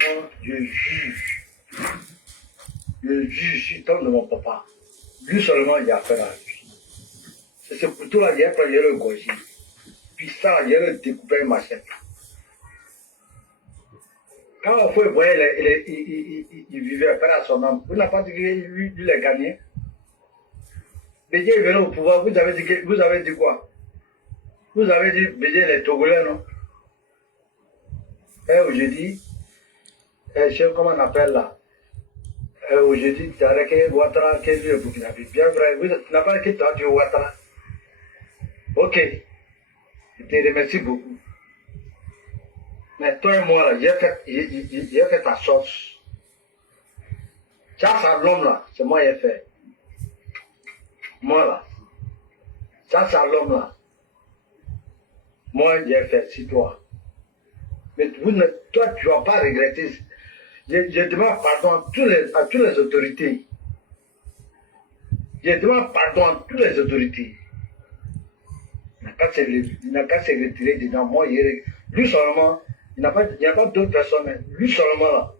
Moi, je juge. Le juge, je tombe de mon papa. Lui seulement, il a fait la vie. C'est ce couteau-là, il a pris le gaucher. Puis ça, il a le découpé machette. Quand on fait voir, il vivait à son âme. Vous n'avez pas dit que lui, il a gagné. Bédié est venu au pouvoir, vous avez dit quoi? Vous avez dit Bédié les Togolais, non? Et aujourd'hui, je sais comment on appelle là. Et aujourd'hui, tu as arrêté Ouattara, qui est le Burkinabé. Bien vrai, vous n'avez pas dit toi, tu es Ouattara. Ok. Je te remercie beaucoup. Mais toi et moi, là, j'ai fait ta sauce. Ça, c'est l'homme là, c'est moi qui ai fait. Moi là. Ça, c'est l'homme là. Moi, j'ai fait, c'est toi. Mais toi, tu ne vas pas regretter. Je demande pardon à toutes les autorités. Je demande pardon à toutes les autorités. Il n'a qu'à se retirer dedans. Moi, lui seulement, il n'y a pas d'autres personnes. Lui seulement là.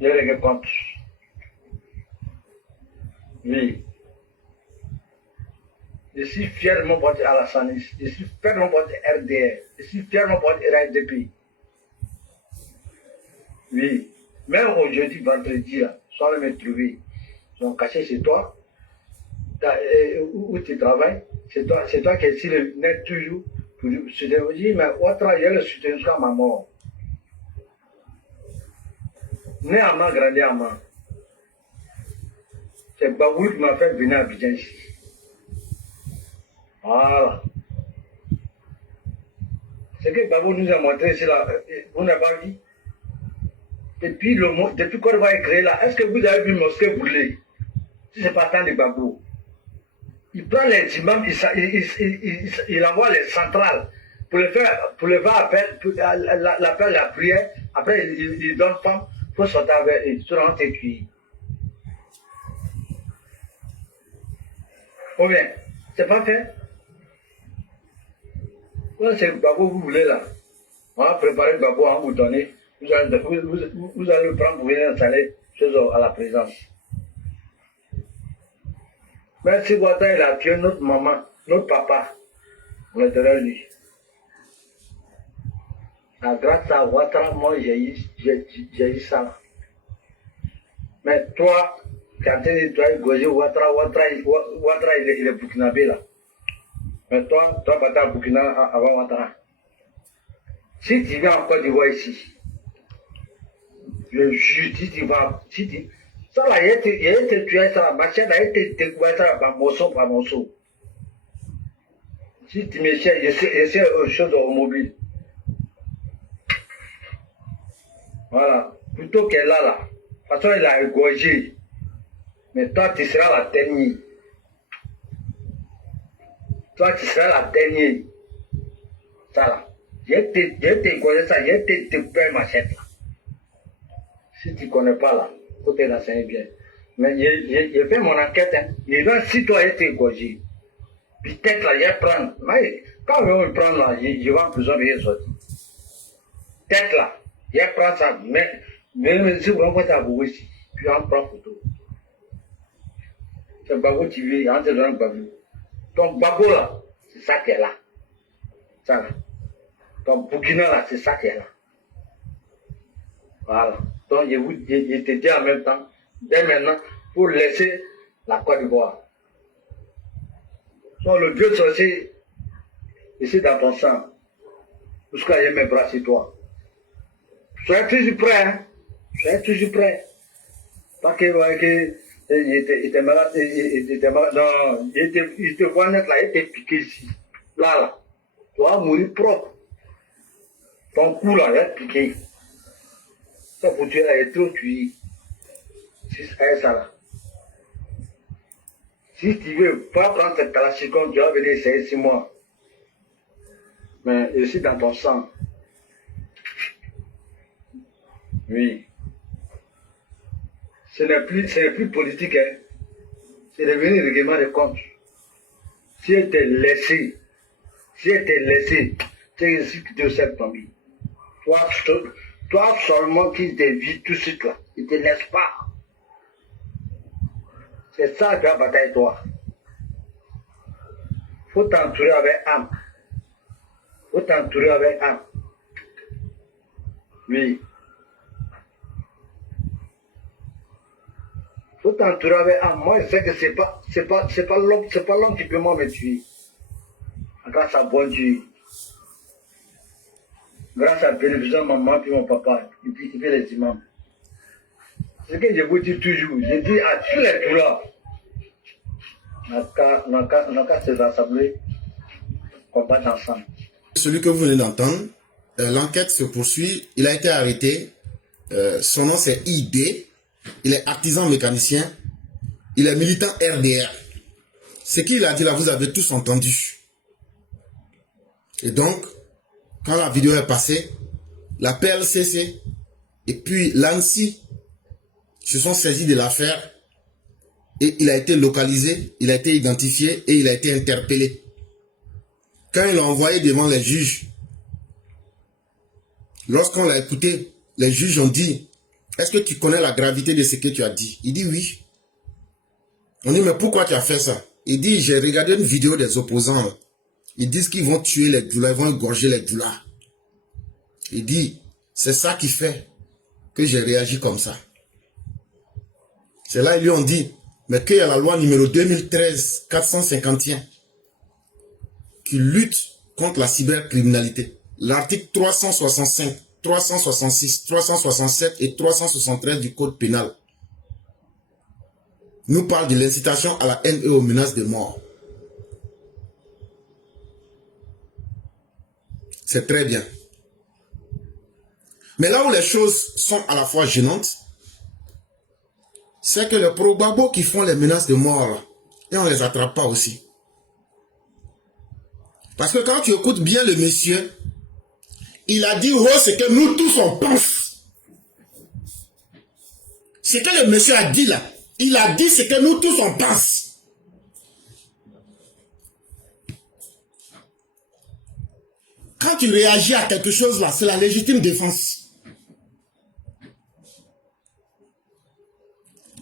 Je les compte. Oui. Je suis fier de mon parti Alassane. Je suis fier de mon parti RDR. Je suis fier de mon parti RADP. Oui. Même aujourd'hui, vendredi, là, sans me trouver, ils sont cachés chez toi, où tu travailles. C'est toi qui es sur le net toujours pour soutenir. Je dis, mais Ouattara, il y a le soutien jusqu'à ma mort. Né à main, grandi à main. C'est Babou qui m'a fait venir à Abidjan ici. Voilà. Ce que Babou nous a montré, c'est là, vous n'avez pas vu. Depuis Côte d'Ivoire est créé là, est-ce que vous avez vu mosquée brûlée? Si ce n'est pas tant de Babou. Il prend les imams, il envoie les centrales pour le faire appel la prière. Après, il donne femme pour sortir avec eux, sur un cuit. Ou bien, c'est pas fait. Quand c'est Babou vous voulez là, on va préparer le Babou à vous donner. Vous allez le prendre pour venir installer à la présence. Mais si Ouattara il a tué notre maman, notre papa, on est derrière lui. Grâce à Ouattara, moi j'ai eu ça. Mais toi, quand tu es Gauger, Ouattara, il est Burkinabé là. Mais toi, tu as Burkina avant Ouattara. Si tu viens en Côte d'Ivoire ici, le juge, si tu vas, ça là, il a été tué, ça, machette a été découvert, ça, par morceau par morceau. Si tu me cherches, j'essaie autre chose au mobile. Voilà. Plutôt qu'elle là, là. De toute façon, il a égorgé. Mais toi, tu seras la dernière. Toi, tu seras la dernière. Ça là. J'ai été égorgé ça, j'ai été découvert machette là. Si tu ne connais pas là, faut te renseigner bien. Mais j'ai fait mon enquête, hein. Les gens, si toi as été égorgé, peut-être là, il va prendre. Mais quand on va le prendre là, il va en prison de sortir. Peut-être là, il va prendre ça. Mais si vous rencontrez à vous ici, puis on prend photo. C'est Babou TV, on te donne Babou. Donc Babou là, c'est ça qui est là. Ça là. Donc Burkina là, c'est ça qui est là. Voilà. Donc, je te dis en même temps, dès maintenant, pour laisser la Côte d'Ivoire. Donc, le Dieu sorcier, ici dans ton sang, jusqu'à y mes bras sur toi. Soyez toujours prêts, hein. Soyez toujours prêts. Pas que, il était malade, non, il te voit net là, il était piqué ici. Là. Tu vas mourir propre. Ton cou là, il est piqué. Ça pour tuer là, il est trop tué. C'est ça là. Si tu veux pas prendre cette kalachnikov, tu vas venir essayer 6 mois. Mais ici dans ton sang. Oui. Ce n'est plus politique, hein. C'est devenu le règlement de compte. Si elle t'est laissé, c'est ici que tu sais tomber. Toi, Toi seulement qui te vit tout de suite là. Il te laisse pas. C'est ça que tu as bataillé toi. Faut t'entourer avec âme. Faut t'entourer avec âme. Oui. Faut t'entourer avec âme. Moi, je sais que c'est pas l'homme qui peut me tuer. Grâce à bon Dieu. Grâce à la bénédiction de maman et mon papa. Et puis les imams. C'est ce que je vous dis toujours. Je dis à tous les douleurs. On n'a qu'à se rassembler. Combattre ensemble. Celui que vous venez d'entendre, l'enquête se poursuit. Il a été arrêté. Son nom c'est ID. Il est artisan mécanicien. Il est militant RDR. Ce qu'il a dit là, vous avez tous entendu. Et donc, quand la vidéo est passée, la PLCC et puis l'ANSSI se sont saisis de l'affaire et il a été localisé, il a été identifié et il a été interpellé. Quand il l'a envoyé devant les juges, lorsqu'on l'a écouté, les juges ont dit: est-ce que tu connais la gravité de ce que tu as dit? Il dit oui. On dit: mais pourquoi tu as fait ça? Il dit: j'ai regardé une vidéo des opposants. Ils disent qu'ils vont tuer les doulas, ils vont égorger les doulas. Il dit: c'est ça qui fait que j'ai réagi comme ça. C'est là ils lui ont dit: mais qu'il y a la loi numéro 2013-451 qui lutte contre la cybercriminalité. L'article 365, 366, 367 et 373 du Code pénal nous parle de l'incitation à la haine et aux menaces de mort. C'est très bien. Mais là où les choses sont à la fois gênantes, c'est que les probabos qui font les menaces de mort, là, et on ne les attrape pas aussi. Parce que quand tu écoutes bien le monsieur, il a dit: oh, c'est que nous tous on pense. Ce que le monsieur a dit là, il a dit ce que nous tous on pense. Quand tu réagis à quelque chose là, c'est la légitime défense.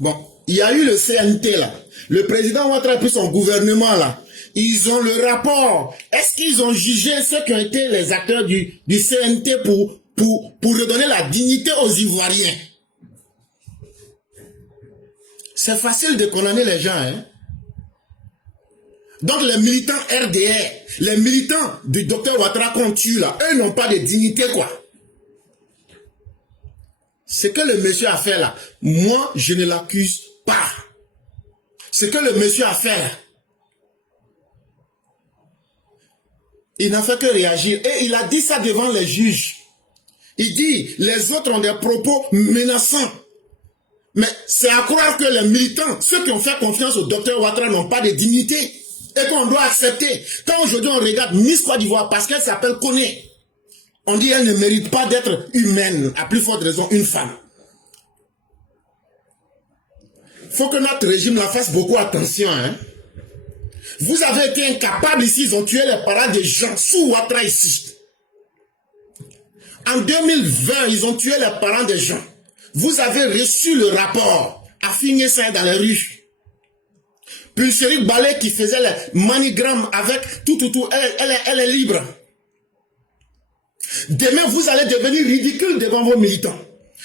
Bon, il y a eu le CNT là. Le président Ouattara et son gouvernement là, ils ont le rapport. Est-ce qu'ils ont jugé ceux qui ont été les acteurs du CNT pour redonner la dignité aux Ivoiriens? C'est facile de condamner les gens, hein. Donc les militants RDR, les militants du docteur Ouattara qu'on tue là, eux n'ont pas de dignité quoi. Ce que le monsieur a fait là, moi je ne l'accuse pas. Ce que le monsieur a fait là, il n'a fait que réagir et il a dit ça devant les juges. Il dit: les autres ont des propos menaçants. Mais c'est à croire que les militants, ceux qui ont fait confiance au docteur Ouattara n'ont pas de dignité et qu'on doit accepter. Quand aujourd'hui on regarde Miss Côte d'Ivoire parce qu'elle s'appelle Koné, on dit elle ne mérite pas d'être humaine, à plus forte raison une femme. Faut que notre régime la fasse beaucoup attention, hein. Vous avez été incapables ici, ils ont tué les parents des gens sous Ouattara ici. En 2020, ils ont tué les parents des gens. Vous avez reçu le rapport à finir ça dans les rues. Pulsérie Ballet qui faisait les manigrammes avec tout, elle est libre. Demain, vous allez devenir ridicule devant vos militants.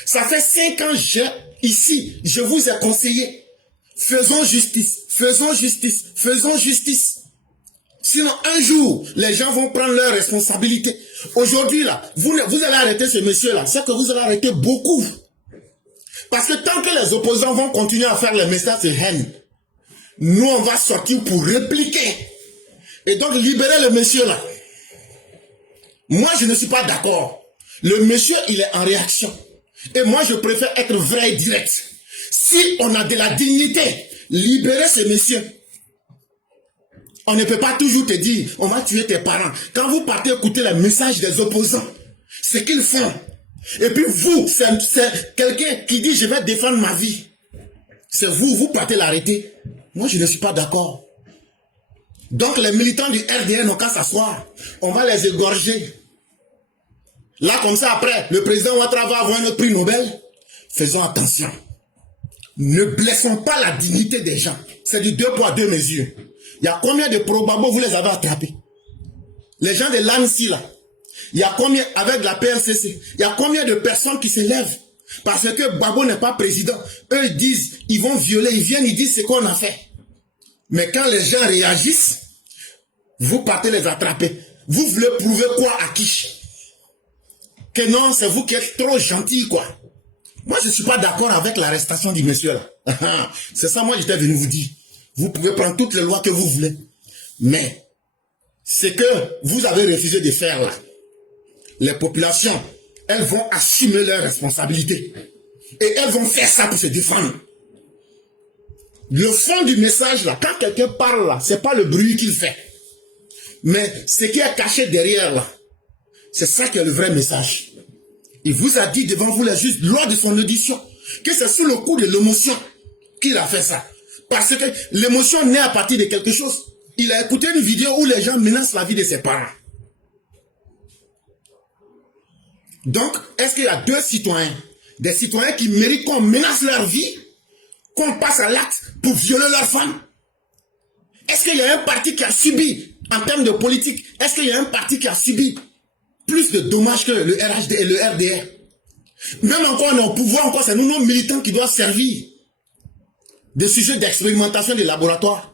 Ça fait 5 ans, ici, je vous ai conseillé. Faisons justice, faisons justice, faisons justice. Sinon, un jour, les gens vont prendre leurs responsabilités. Aujourd'hui, là, vous allez arrêter ce monsieur-là. C'est que vous allez arrêter beaucoup. Parce que tant que les opposants vont continuer à faire les messages de haine, nous, on va sortir pour répliquer. Et donc, libérer le monsieur-là. Moi, je ne suis pas d'accord. Le monsieur, il est en réaction. Et moi, je préfère être vrai et direct. Si on a de la dignité, libérer ce monsieur. On ne peut pas toujours te dire, on va tuer tes parents. Quand vous partez écouter les messages des opposants, ce qu'ils font. Et puis vous, c'est quelqu'un qui dit, je vais défendre ma vie. C'est vous, vous partez l'arrêter. Moi, je ne suis pas d'accord. Donc, les militants du RDR n'ont qu'à s'asseoir. On va les égorger. Là, comme ça, après, le président Ouattara va avoir un prix Nobel. Faisons attention. Ne blessons pas la dignité des gens. C'est du 2 poids 2 mesures. Il y a combien de probabos vous les avez attrapés? Les gens de l'ANSI là. Il y a combien avec la PNCC? Il y a combien de personnes qui se lèvent? Parce que Babo n'est pas président. Eux ils disent, ils vont violer, ils viennent, ils disent ce qu'on a fait. Mais quand les gens réagissent, vous partez les attraper. Vous voulez prouver quoi à qui? Que non, c'est vous qui êtes trop gentil quoi. Moi je ne suis pas d'accord avec l'arrestation du monsieur là. C'est ça moi j'étais venu vous dire. Vous pouvez prendre toutes les lois que vous voulez. Mais ce que vous avez refusé de faire là, les populations, elles vont assumer leurs responsabilités. Et elles vont faire ça pour se défendre. Le fond du message là, quand quelqu'un parle là, c'est pas le bruit qu'il fait. Mais ce qui est caché derrière là, c'est ça qui est le vrai message. Il vous a dit devant vous les juges lors de son audition que c'est sous le coup de l'émotion qu'il a fait ça. Parce que l'émotion naît à partir de quelque chose. Il a écouté une vidéo où les gens menacent la vie de ses parents. Donc, est-ce qu'il y a deux citoyens? Des citoyens qui méritent qu'on menace leur vie, qu'on passe à l'acte pour violer leur femme? Est-ce qu'il y a un parti qui a subi, en termes de politique, est-ce qu'il y a un parti qui a subi plus de dommages que le RHD et le RDR? Même encore, on est au pouvoir, encore, c'est nous, nos militants, qui doivent servir des sujets d'expérimentation des laboratoires.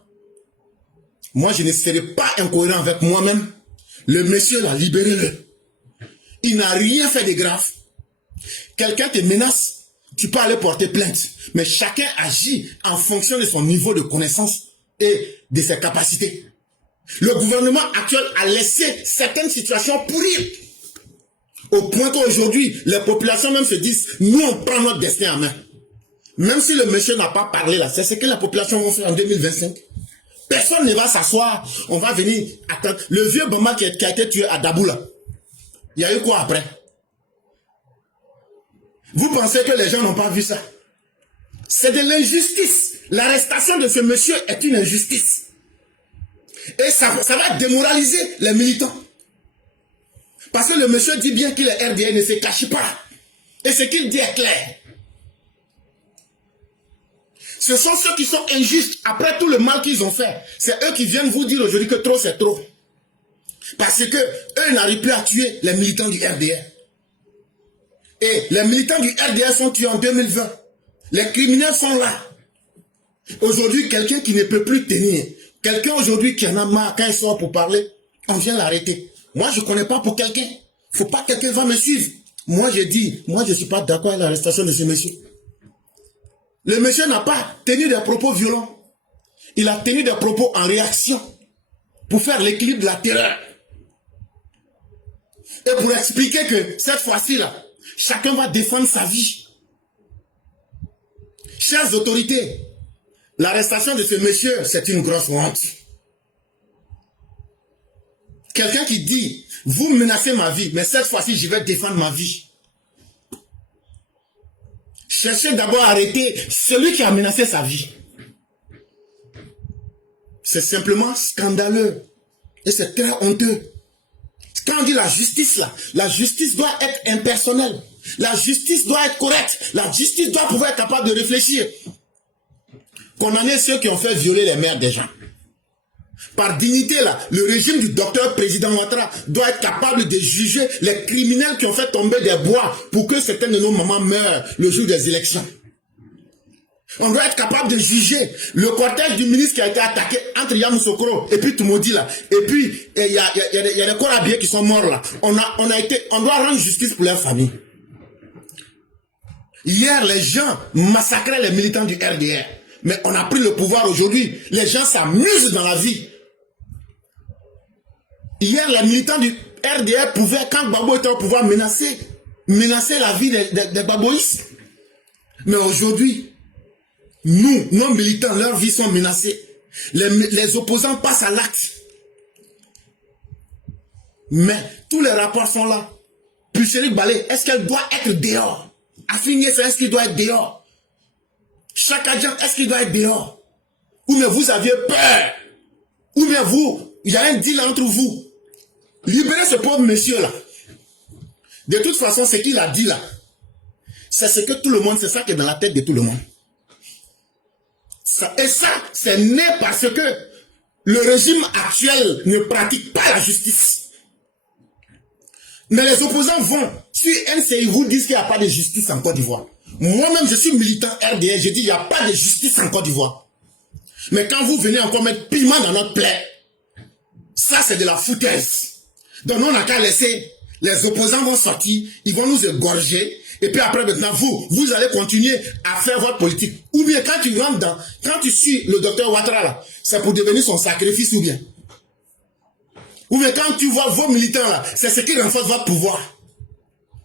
Moi, je ne serai pas incohérent avec moi-même. Le monsieur là, libérez-le. Il n'a rien fait de grave. Quelqu'un te menace, tu peux aller porter plainte. Mais chacun agit en fonction de son niveau de connaissance et de ses capacités. Le gouvernement actuel a laissé certaines situations pourrir. Au point qu'aujourd'hui, les populations même se disent, nous on prend notre destin en main. Même si le monsieur n'a pas parlé là, c'est ce que la population va faire en 2025. Personne ne va s'asseoir, on va venir attendre. Le vieux Bamba qui a été tué à Daboula, il y a eu quoi après? Vous pensez que les gens n'ont pas vu ça? C'est de l'injustice. L'arrestation de ce monsieur est une injustice. Et ça va démoraliser les militants. Parce que le monsieur dit bien qu'il est RDR, ne se cache pas. Et ce qu'il dit est clair. Ce sont ceux qui sont injustes après tout le mal qu'ils ont fait. C'est eux qui viennent vous dire aujourd'hui que trop c'est trop. Parce que eux n'arrivent plus à tuer les militants du RDR. Et les militants du RDR sont tués en 2020. Les criminels sont là. Aujourd'hui, quelqu'un qui ne peut plus tenir, quelqu'un aujourd'hui qui en a marre, quand il sort pour parler, on vient l'arrêter. Moi, je ne connais pas pour quelqu'un. Il ne faut pas que quelqu'un va me suivre. Moi, je dis, moi, je ne suis pas d'accord avec l'arrestation de ce monsieur. Le monsieur n'a pas tenu des propos violents. Il a tenu des propos en réaction pour faire l'équilibre de la terreur. Et pour expliquer que cette fois-ci, là, chacun va défendre sa vie. Chères autorités, l'arrestation de ce monsieur, c'est une grosse honte. Quelqu'un qui dit, vous menacez ma vie, mais cette fois-ci, je vais défendre ma vie. Cherchez d'abord à arrêter celui qui a menacé sa vie. C'est simplement scandaleux. Et c'est très honteux. Quand on dit la justice là, la justice doit être impersonnelle. La justice doit être correcte. La justice doit pouvoir être capable de réfléchir. Condamner ceux qui ont fait violer les mères des gens. Par dignité là, le régime du docteur président Ouattara doit être capable de juger les criminels qui ont fait tomber des bois pour que certaines de nos mamans meurent le jour des élections. On doit être capable de juger le cortège du ministre qui a été attaqué entre Yamoussoukro et puis Toumoudi là. Et puis, il y a des corps habillés qui sont morts là. On doit rendre justice pour leur famille. Hier, les gens massacraient les militants du RDR. Mais on a pris le pouvoir aujourd'hui. Les gens s'amusent dans la vie. Hier, les militants du RDR pouvaient, quand Babo était au pouvoir, menacer la vie des baboïstes. Mais aujourd'hui, nous, nos militants, leurs vies sont menacées. Les opposants passent à l'acte. Mais tous les rapports sont là. Pulchérie Balé, est-ce qu'elle doit être dehors? Affligné, est-ce qu'il doit être dehors? Chaque agent, est-ce qu'il doit être dehors? Ou bien vous aviez peur? Ou bien vous, il y a un deal entre vous. Libérez ce pauvre monsieur-là. De toute façon, ce qu'il a dit là, c'est ce que tout le monde, c'est ça qui est dans la tête de tout le monde. Et ça, c'est né parce que le régime actuel ne pratique pas la justice. Mais les opposants vont, sur NCI, vous disent qu'il n'y a pas de justice en Côte d'Ivoire. Moi-même, je suis militant RDR, je dis qu'il n'y a pas de justice en Côte d'Ivoire. Mais quand vous venez encore mettre piment dans notre plaie, ça c'est de la foutaise. Donc nous, on n'a qu'à laisser, les opposants vont sortir, ils vont nous égorger, et puis après maintenant, vous allez continuer à faire votre politique. Ou bien quand tu rentres dans, quand tu suis le docteur Ouattara là, c'est pour devenir son sacrifice ou bien. Ou bien quand tu vois vos militants là, c'est ce qui renforce votre pouvoir.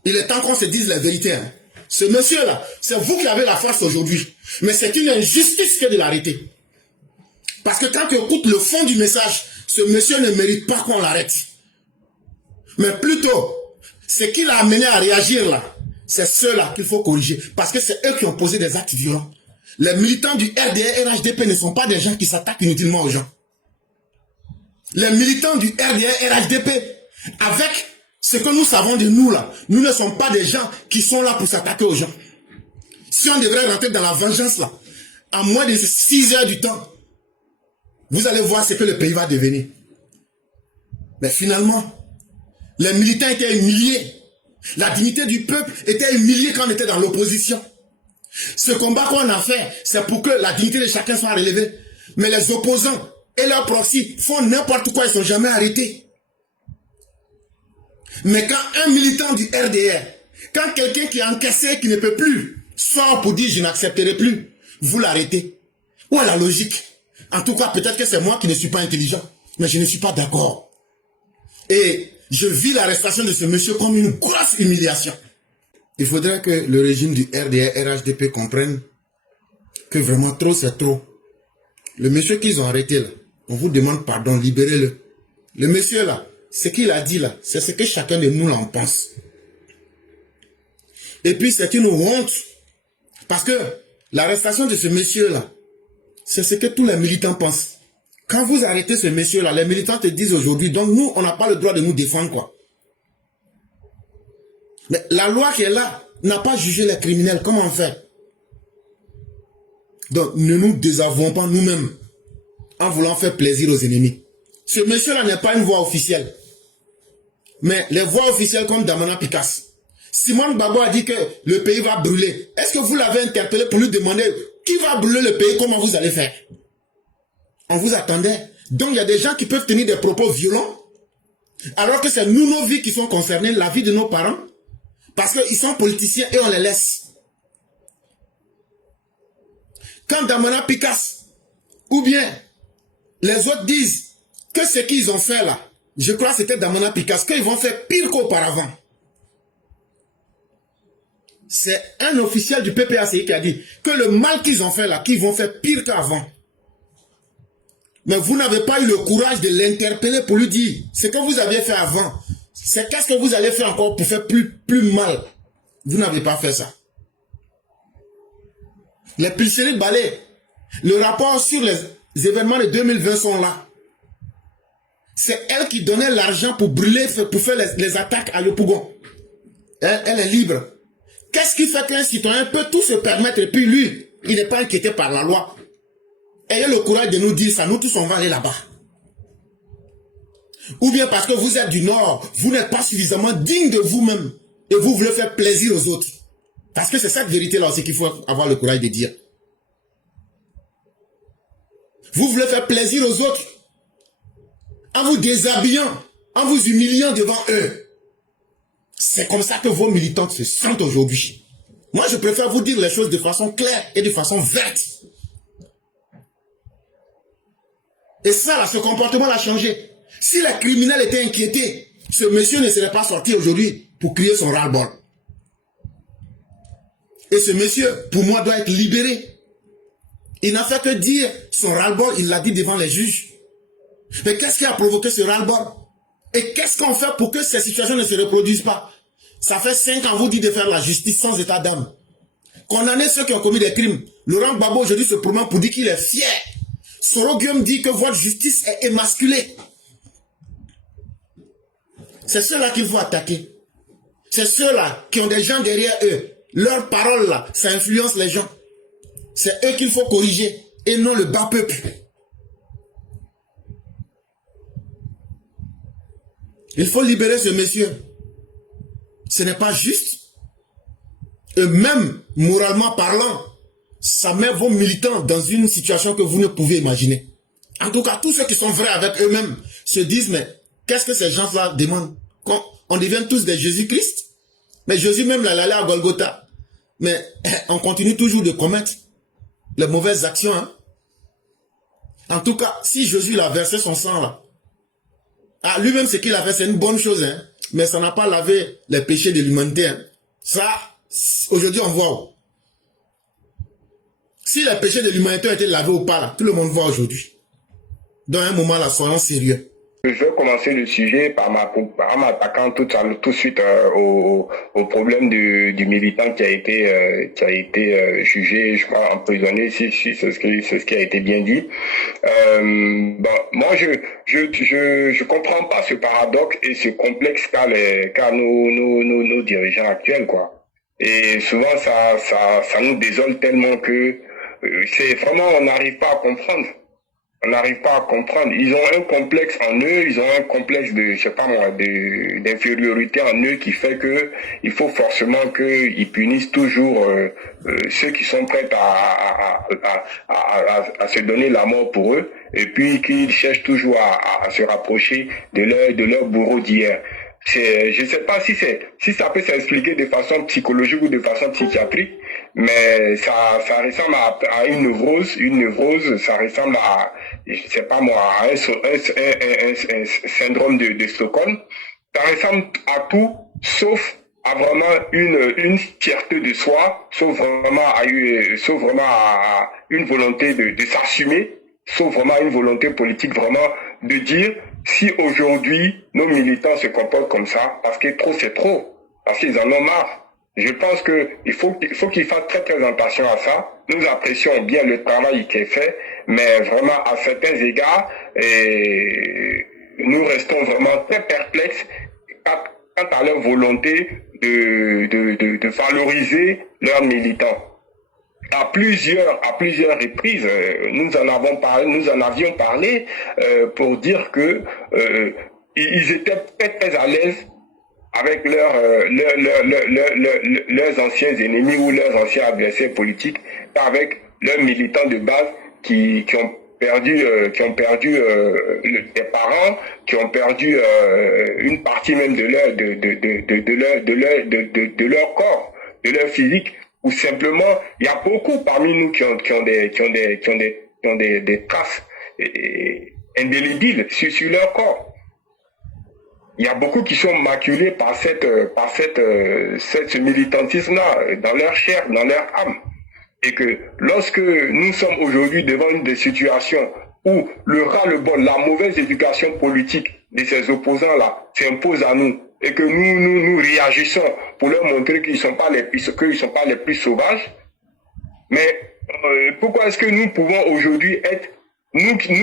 Il est temps qu'on se dise la vérité. Hein. Ce monsieur là, c'est vous qui avez la force aujourd'hui. Mais c'est une injustice que de l'arrêter. Parce que quand tu écoutes le fond du message, ce monsieur ne mérite pas qu'on l'arrête. Mais plutôt, ce qui l'a amené à réagir là, c'est ceux-là qu'il faut corriger. Parce que c'est eux qui ont posé des actes violents. Les militants du RDR et RHDP ne sont pas des gens qui s'attaquent inutilement aux gens. Les militants du RDR et RHDP, avec ce que nous savons de nous là, nous ne sommes pas des gens qui sont là pour s'attaquer aux gens. Si on devrait rentrer dans la vengeance là, en moins de 6 heures du temps, vous allez voir ce que le pays va devenir. Mais finalement, les militants étaient humiliés. La dignité du peuple était humiliée quand on était dans l'opposition. Ce combat qu'on a fait, c'est pour que la dignité de chacun soit relevée. Mais les opposants et leurs proxys font n'importe quoi, ils ne sont jamais arrêtés. Mais quand un militant du RDR, quand quelqu'un qui a encaissé, qui ne peut plus, sort pour dire je n'accepterai plus, vous l'arrêtez. Où est la logique? En tout cas, peut-être que c'est moi qui ne suis pas intelligent, mais je ne suis pas d'accord. Et je vis l'arrestation de ce monsieur comme une grosse humiliation. Il faudrait que le régime du RDR, RHDP comprenne que vraiment trop c'est trop. Le monsieur qu'ils ont arrêté là, on vous demande pardon, libérez-le. Le monsieur là, ce qu'il a dit là, c'est ce que chacun de nous là en pense. Et puis c'est une honte. Parce que l'arrestation de ce monsieur là, c'est ce que tous les militants pensent. Quand vous arrêtez ce monsieur là, les militants te disent aujourd'hui, donc nous, on n'a pas le droit de nous défendre quoi. Mais la loi qui est là n'a pas jugé les criminels. Comment on fait? Donc ne nous désavouons pas nous-mêmes en voulant faire plaisir aux ennemis. Ce monsieur-là n'est pas une voix officielle. Mais les voix officielles comme Damana Picasse. Simone Gbagbo a dit que le pays va brûler. Est-ce que vous l'avez interpellé pour lui demander qui va brûler le pays, comment vous allez faire? On vous attendait. Donc il y a des gens qui peuvent tenir des propos violents alors que c'est nous, nos vies qui sont concernées, la vie de nos parents. Parce qu'ils sont politiciens et on les laisse. Quand Damana Picasse ou bien les autres disent que ce qu'ils ont fait là, je crois que c'était Damana Picasse, qu'ils vont faire pire qu'auparavant. C'est un officiel du PPACI qui a dit que le mal qu'ils ont fait là, qu'ils vont faire pire qu'avant. Mais vous n'avez pas eu le courage de l'interpeller pour lui dire ce que vous aviez fait avant. C'est qu'est-ce que vous allez faire encore pour faire plus mal. Vous n'avez pas fait ça. Les pulseries de balai, le rapport sur les événements de 2020 sont là. C'est elle qui donnait l'argent pour brûler, pour faire les attaques à Yopougon. Elle est libre. Qu'est-ce qui fait qu'un citoyen peut tout se permettre et puis lui, il n'est pas inquiété par la loi? Ayez le courage de nous dire ça, nous tous on va aller là-bas. Ou bien parce que vous êtes du Nord, vous n'êtes pas suffisamment digne de vous-même et vous voulez faire plaisir aux autres. Parce que c'est cette vérité-là aussi qu'il faut avoir le courage de dire. Vous voulez faire plaisir aux autres en vous déshabillant, en vous humiliant devant eux. C'est comme ça que vos militants se sentent aujourd'hui. Moi, je préfère vous dire les choses de façon claire et de façon verte. Et ça, là, ce comportement l'a changé. Si les criminels étaient inquiétés, ce monsieur ne serait pas sorti aujourd'hui pour crier son ras-le-bol. Et ce monsieur, pour moi, doit être libéré. Il n'a fait que dire son ras-le-bol, il l'a dit devant les juges. Mais qu'est-ce qui a provoqué ce ras-le-bol? Et qu'est-ce qu'on fait pour que ces situations ne se reproduisent pas? Ça fait 5 ans, vous dites de faire la justice sans état d'âme. Condamner ceux qui ont commis des crimes. Laurent Gbagbo aujourd'hui se promène pour dire qu'il est fier. Soro Guillaume dit que votre justice est émasculée. C'est cela qu'il faut attaquer. C'est ceux-là qui ont des gens derrière eux. Leurs paroles là, ça influence les gens. C'est eux qu'il faut corriger et non le bas peuple. Il faut libérer ce monsieur. Ce n'est pas juste. Et même moralement parlant, ça met vos militants dans une situation que vous ne pouvez imaginer. En tout cas, tous ceux qui sont vrais avec eux-mêmes se disent, mais qu'est-ce que ces gens-là demandent? Quand on devient tous des Jésus-Christ? Mais Jésus même là, il allait à Golgotha. Mais on continue toujours de commettre les mauvaises actions. Hein? En tout cas, si Jésus il a versé son sang là, lui-même ce qu'il a fait, c'est une bonne chose. Hein? Mais ça n'a pas lavé les péchés de l'humanité. Hein? Ça, aujourd'hui on voit. Si les péchés de l'humanité ont été lavés ou pas, là, tout le monde voit aujourd'hui. Dans un moment là, soyons sérieux. Je vais commencer le sujet par m'attaquant tout de suite au problème du militant qui a été jugé, je crois, emprisonné, si c'est ce qui a été bien dit. Moi je comprends pas ce paradoxe et ce complexe qu'a nos dirigeants actuels, quoi. Et souvent ça nous désole tellement que c'est vraiment on n'arrive pas à comprendre. On n'arrive pas à comprendre. Ils ont un complexe en eux, ils ont un complexe de, je sais pas moi, d'infériorité en eux qui fait que il faut forcément qu'ils punissent toujours ceux qui sont prêts à se donner la mort pour eux, et puis qu'ils cherchent toujours à se rapprocher de leur bourreau d'hier. Je sais pas si ça peut s'expliquer de façon psychologique ou de façon psychiatrique, mais ça ressemble à une névrose, ça ressemble à, je sais pas moi, à un syndrome de Stockholm. Ça ressemble à tout, sauf à vraiment une fierté de soi, sauf vraiment à une volonté de s'assumer, sauf vraiment à une volonté politique vraiment de dire, si aujourd'hui nos militants se comportent comme ça, parce que trop c'est trop, parce qu'ils en ont marre, je pense qu'il faut qu'ils fassent très très attention à ça. Nous apprécions bien le travail qui est fait, mais vraiment à certains égards, nous restons vraiment très perplexes quant à leur volonté de valoriser leurs militants. À plusieurs reprises, nous en avions parlé pour dire que ils étaient très très à l'aise avec leurs anciens ennemis ou leurs anciens adversaires politiques, avec leurs militants de base qui ont perdu des parents, qui ont perdu une partie même de leur corps, de leur physique. Ou simplement, il y a beaucoup parmi nous qui ont des traces indélébiles sur leur corps. Il y a beaucoup qui sont maculés par ce militantisme-là, dans leur chair, dans leur âme. Et que lorsque nous sommes aujourd'hui devant des situations où le ras-le-bol, la mauvaise éducation politique de ces opposants-là s'impose à nous, et que nous réagissons pour leur montrer qu'ils ne sont pas les plus sauvages. Mais pourquoi est-ce que nous pouvons aujourd'hui être, nous qui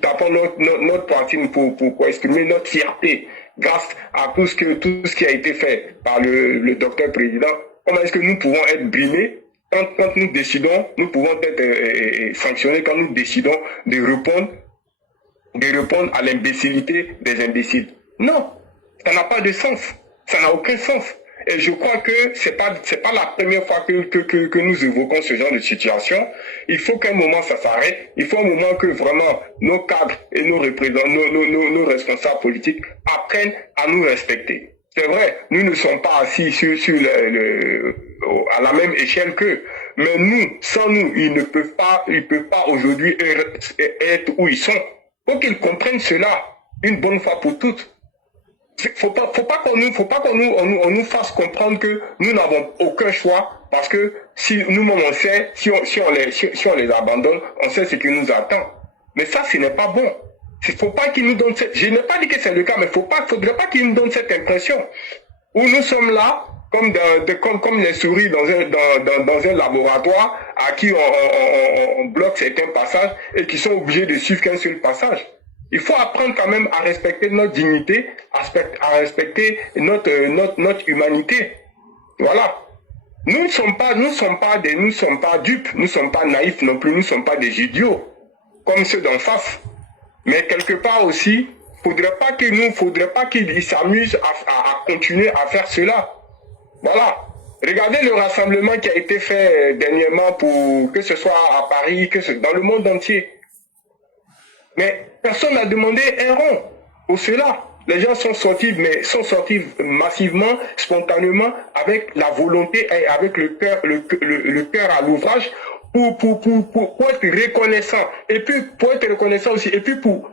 tapons notre poitrine pour exprimer notre fierté grâce à tout ce qui a été fait par le docteur président, comment est-ce que nous pouvons être brimés quand nous décidons, nous pouvons être sanctionnés quand nous décidons de répondre à l'imbécilité des imbéciles? Non, ça n'a pas de sens, ça n'a aucun sens. Et je crois que c'est pas la première fois que nous évoquons ce genre de situation. Il faut qu'un moment ça s'arrête. Il faut un moment que vraiment nos cadres et nos représentants, nos responsables politiques apprennent à nous respecter. C'est vrai, nous ne sommes pas assis à la même échelle qu'eux. Mais nous, sans nous, ils ne peuvent pas aujourd'hui être où ils sont. Faut qu'ils comprennent cela une bonne fois pour toutes. Faut pas qu'on nous fasse comprendre que nous n'avons aucun choix, parce que si nous-mêmes on sait, si on les abandonne, on sait ce qui nous attend. Mais ça, ce n'est pas bon. Faut pas qu'ils nous donnent je n'ai pas dit que c'est le cas, mais faudrait pas qu'ils nous donnent cette impression où nous sommes là comme les souris dans un laboratoire à qui on bloque certains passages et qui sont obligés de suivre qu'un seul passage. Il faut apprendre quand même à respecter notre dignité, à respecter notre humanité. Voilà. Nous ne sommes pas dupes, nous ne sommes pas naïfs non plus, nous ne sommes pas des idiots, comme ceux d'en face. Mais quelque part aussi, faudrait pas qu'ils s'amusent à continuer à faire cela. Voilà. Regardez le rassemblement qui a été fait dernièrement que ce soit à Paris, dans le monde entier. Mais personne n'a demandé un rond pour cela. Les gens sont sortis massivement, spontanément, avec la volonté et avec le cœur à l'ouvrage pour être reconnaissant. Et puis, pour être reconnaissant aussi, et puis pour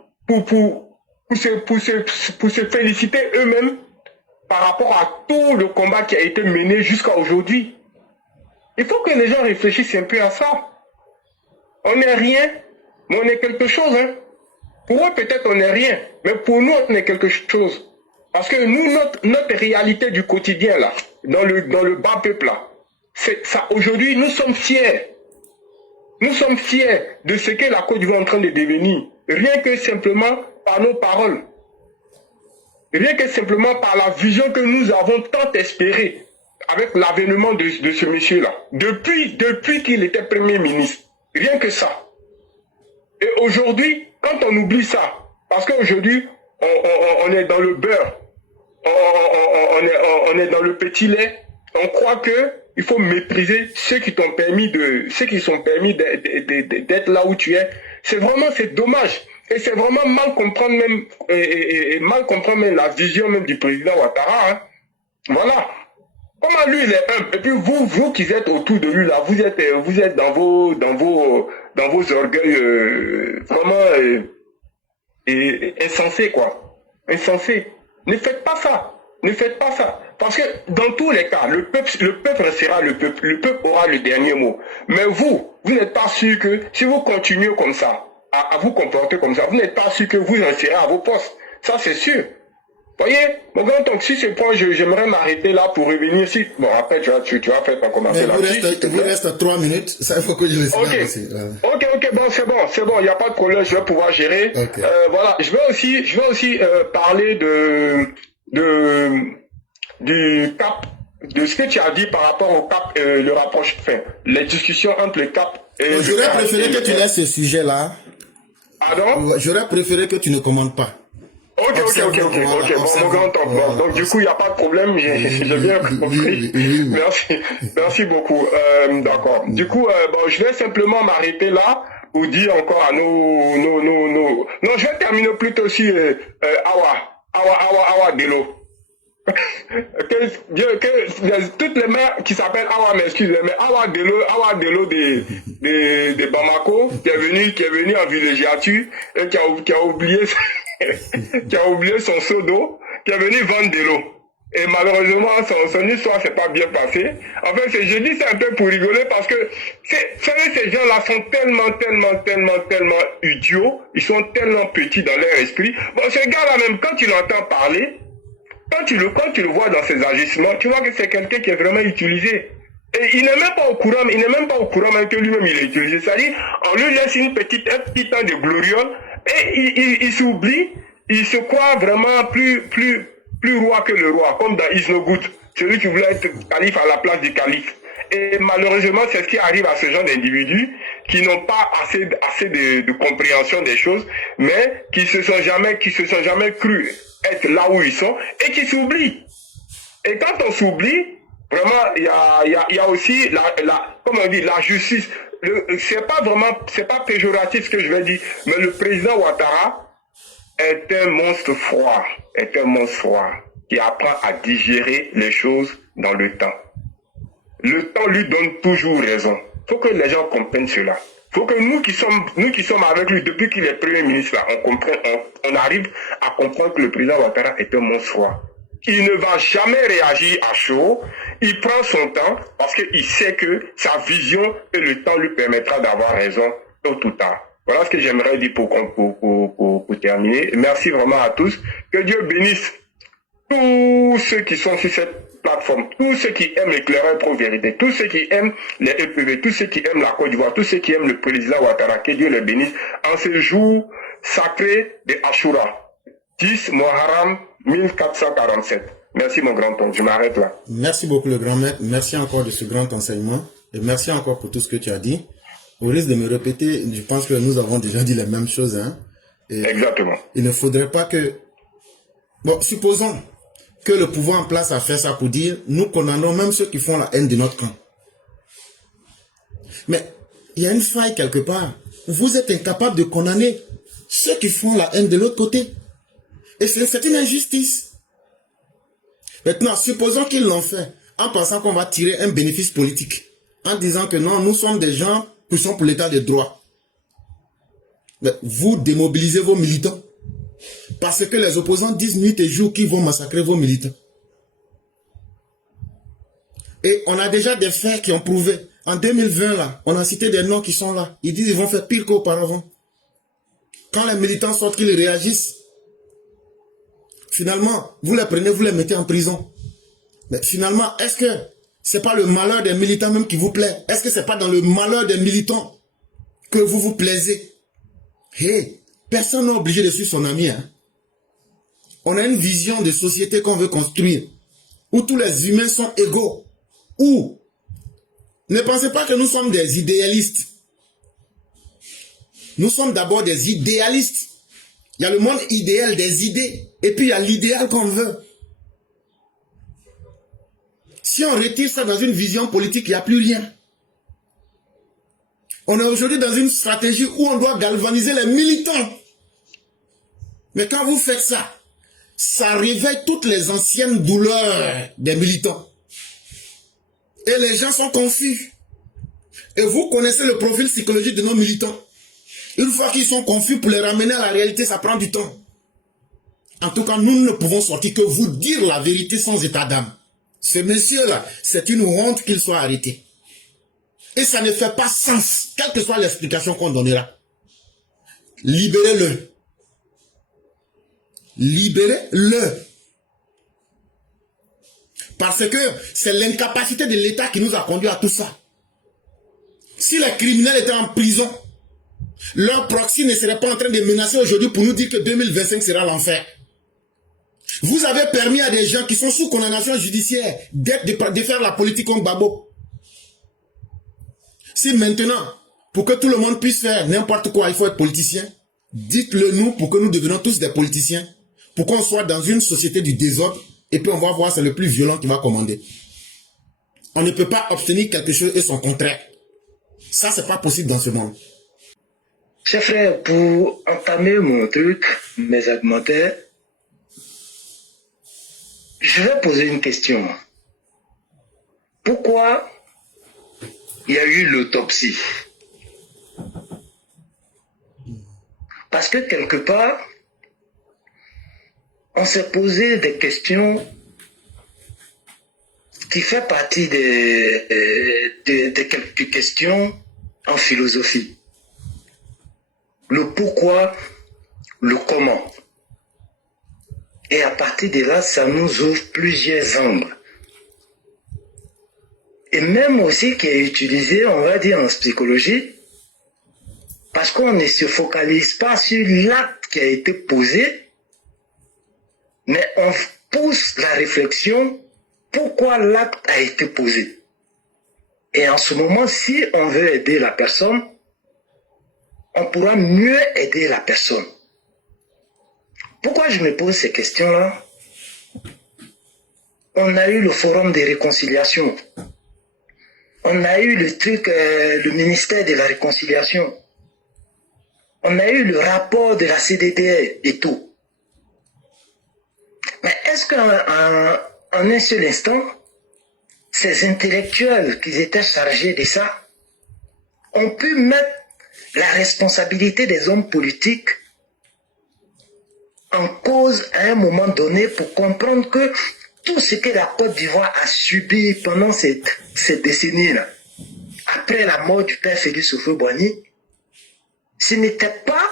se féliciter eux-mêmes par rapport à tout le combat qui a été mené jusqu'à aujourd'hui. Il faut que les gens réfléchissent un peu à ça. On n'est rien, mais on est quelque chose, hein. Pour eux, peut-être on n'est rien, mais pour nous, on est quelque chose. Parce que nous, notre réalité du quotidien, là, dans le bas peuple, là, c'est ça. Aujourd'hui, nous sommes fiers. Nous sommes fiers de ce que la Côte d'Ivoire est en train de devenir. Rien que simplement par nos paroles. Rien que simplement par la vision que nous avons tant espérée avec l'avènement de ce monsieur-là. Depuis qu'il était Premier ministre. Rien que ça. Et aujourd'hui, quand on oublie ça, parce qu'aujourd'hui, on est dans le beurre, on est dans le petit lait, on croit qu'il faut mépriser ceux qui sont permis d'être là où tu es. C'est dommage. Et c'est vraiment mal comprendre même, la vision même du président Ouattara. Hein. Voilà. Comment lui, il est humble. Et puis vous qui êtes autour de lui, là, vous êtes dans vos orgueils vraiment insensés, quoi. Insensés. Ne faites pas ça. Ne faites pas ça. Parce que dans tous les cas, le peuple restera le peuple. Le peuple aura le dernier mot. Mais vous n'êtes pas sûr que si vous continuez comme ça, à vous comporter comme ça, vous n'êtes pas sûr que vous en serez à vos postes. Ça, c'est sûr. Voyez, mon grand, donc si ce point, j'aimerais m'arrêter là pour revenir. Bon, après, tu vas faire ton commentaire là-dessus. Il vous reste 3 minutes. Ça, il faut que je le signale aussi. Ok, bon, c'est bon, il n'y a pas de problème, je vais pouvoir gérer. Okay. Voilà, je vais aussi parler du cap, de ce que tu as dit par rapport au cap, le rapproche, les discussions entre le cap et j'aurais préféré que tu laisses ce sujet-là. Pardon? J'aurais préféré que tu ne commandes pas. Ok, mon grand temps. Voilà, donc du coup, il n'y a pas de problème, j'ai bien compris. Merci beaucoup. D'accord. Du coup, je vais simplement m'arrêter là pour dire encore à nos... Non, je vais terminer plutôt sur Awa Delo. Toutes les mères qui s'appellent Awa, excusez, mais Awa Delo de Bamako, qui est venu en villégiature et qui a oublié son seau d'eau, qui est venu vendre de l'eau. Et malheureusement, son histoire s'est pas bien passée. En fait, je dis ça un peu pour rigoler parce que, ces gens-là sont tellement idiots, ils sont tellement petits dans leur esprit. Bon, ce gars-là même, quand tu l'entends parler, quand tu le vois dans ses agissements, tu vois que c'est quelqu'un qui est vraiment utilisé. Et il n'est même pas au courant, même que lui-même il est utilisé. C'est-à-dire, on lui laisse un petit temps de gloriole, et il s'oublie, il se croit vraiment plus roi que le roi, comme dans Isnogout, celui qui voulait être calife à la place du calife. Et malheureusement, c'est ce qui arrive à ce genre d'individus qui n'ont pas assez de compréhension des choses, mais qui se sont jamais cru être là où ils sont et qui s'oublient. Et quand on s'oublie, vraiment, il y a aussi comme on dit, la justice. C'est pas péjoratif ce que je vais dire, mais le président Ouattara est un monstre froid, qui apprend à digérer les choses dans le temps. Le temps lui donne toujours raison. Faut que les gens comprennent cela. Faut que nous qui sommes avec lui depuis qu'il est Premier ministre là, on arrive à comprendre que le président Ouattara est un monstre froid. Il ne va jamais réagir à chaud. Il prend son temps parce qu'il sait que sa vision et le temps lui permettra d'avoir raison tôt ou tard. Voilà ce que j'aimerais dire pour terminer. Merci vraiment à tous. Que Dieu bénisse tous ceux qui sont sur cette plateforme, tous ceux qui aiment l'éclaireur pro-vérité, tous ceux qui aiment les EPV, tous ceux qui aiment la Côte d'Ivoire, tous ceux qui aiment le président Ouattara. Que Dieu les bénisse en ce jour sacrée de Ashura, 10 Muharram 1447. Merci mon grand-oncle, je m'arrête là. Merci beaucoup le grand maître, merci encore de ce grand enseignement et merci encore pour tout ce que tu as dit. Au risque de me répéter, je pense que nous avons déjà dit les mêmes choses. Hein, et exactement. Il ne faudrait pas que... Bon, supposons que le pouvoir en place a fait ça pour dire, nous condamnons même ceux qui font la haine de notre camp. Mais il y a une faille quelque part. Vous êtes incapable de condamner ceux qui font la haine de l'autre côté. Et c'est une injustice. Maintenant, supposons qu'ils l'ont fait en pensant qu'on va tirer un bénéfice politique. En disant que non, nous sommes des gens qui sont pour l'état de droit. Mais vous démobilisez vos militants. Parce que les opposants disent nuit et jour qu'ils vont massacrer vos militants. Et on a déjà des faits qui ont prouvé. En 2020, là, on a cité des noms qui sont là. Ils disent qu'ils vont faire pire qu'auparavant. Quand les militants sortent, qu'ils réagissent. Finalement, vous les prenez, vous les mettez en prison. Mais finalement, est-ce que c'est pas le malheur des militants même qui vous plaît? Est-ce que c'est pas dans le malheur des militants que vous vous plaisez? Hey, personne n'est obligé de suivre son ami. Hein? On a une vision de société qu'on veut construire, où tous les humains sont égaux. Où ne pensez pas que nous sommes des idéalistes. Nous sommes d'abord des idéalistes. Il y a le monde idéal des idées, et puis il y a l'idéal qu'on veut. Si on retire ça dans une vision politique, il n'y a plus rien. On est aujourd'hui dans une stratégie où on doit galvaniser les militants. Mais quand vous faites ça, ça réveille toutes les anciennes douleurs des militants. Et les gens sont confus. Et vous connaissez le profil psychologique de nos militants. Une fois qu'ils sont confus, pour les ramener à la réalité, ça prend du temps. En tout cas, nous ne pouvons sortir que vous dire la vérité sans état d'âme. Ce monsieur-là, c'est une honte qu'il soit arrêté. Et ça ne fait pas sens, quelle que soit l'explication qu'on donnera. Libérez-le. Libérez-le. Parce que c'est l'incapacité de l'État qui nous a conduit à tout ça. Si les criminels étaient en prison, leur proxy ne serait pas en train de menacer aujourd'hui pour nous dire que 2025 sera l'enfer. Vous avez permis à des gens qui sont sous condamnation judiciaire de faire la politique comme Babo. Si maintenant, pour que tout le monde puisse faire n'importe quoi, il faut être politicien, dites-le nous pour que nous devenions tous des politiciens, pour qu'on soit dans une société du désordre, et puis on va voir c'est le plus violent qui va commander. On ne peut pas obtenir quelque chose et son contraire. Ça, c'est pas possible dans ce monde. Chers frères, pour entamer mon truc, mes argumentaires, je vais poser une question. Pourquoi il y a eu l'autopsie? Parce que quelque part, on s'est posé des questions qui font partie de quelques questions en philosophie. Le pourquoi, le comment. Et à partir de là, ça nous ouvre plusieurs angles. Et même aussi qui est utilisé, on va dire en psychologie, parce qu'on ne se focalise pas sur l'acte qui a été posé, mais on pousse la réflexion pourquoi l'acte a été posé. Et en ce moment, si on veut aider la personne, on pourra mieux aider la personne. Pourquoi je me pose ces questions-là? On a eu le forum de réconciliation. On a eu le truc, le ministère de la réconciliation. On a eu le rapport de la CDDR et tout. Mais est-ce qu'en un seul instant, ces intellectuels qui étaient chargés de ça ont pu mettre la responsabilité des hommes politiques en cause à un moment donné pour comprendre que tout ce que la Côte d'Ivoire a subi pendant cette décennie-là, après la mort du père Félix Houphouët-Boigny, ce n'était pas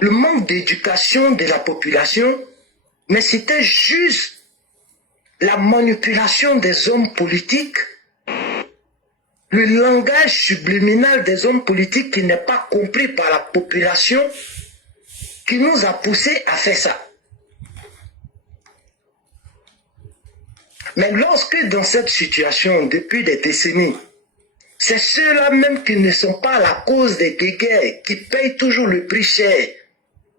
le manque d'éducation de la population, mais c'était juste la manipulation des hommes politiques, le langage subliminal des hommes politiques qui n'est pas compris par la population qui nous a poussés à faire ça. Mais lorsque dans cette situation, depuis des décennies, c'est ceux-là même qui ne sont pas la cause des guéguerres, qui payent toujours le prix cher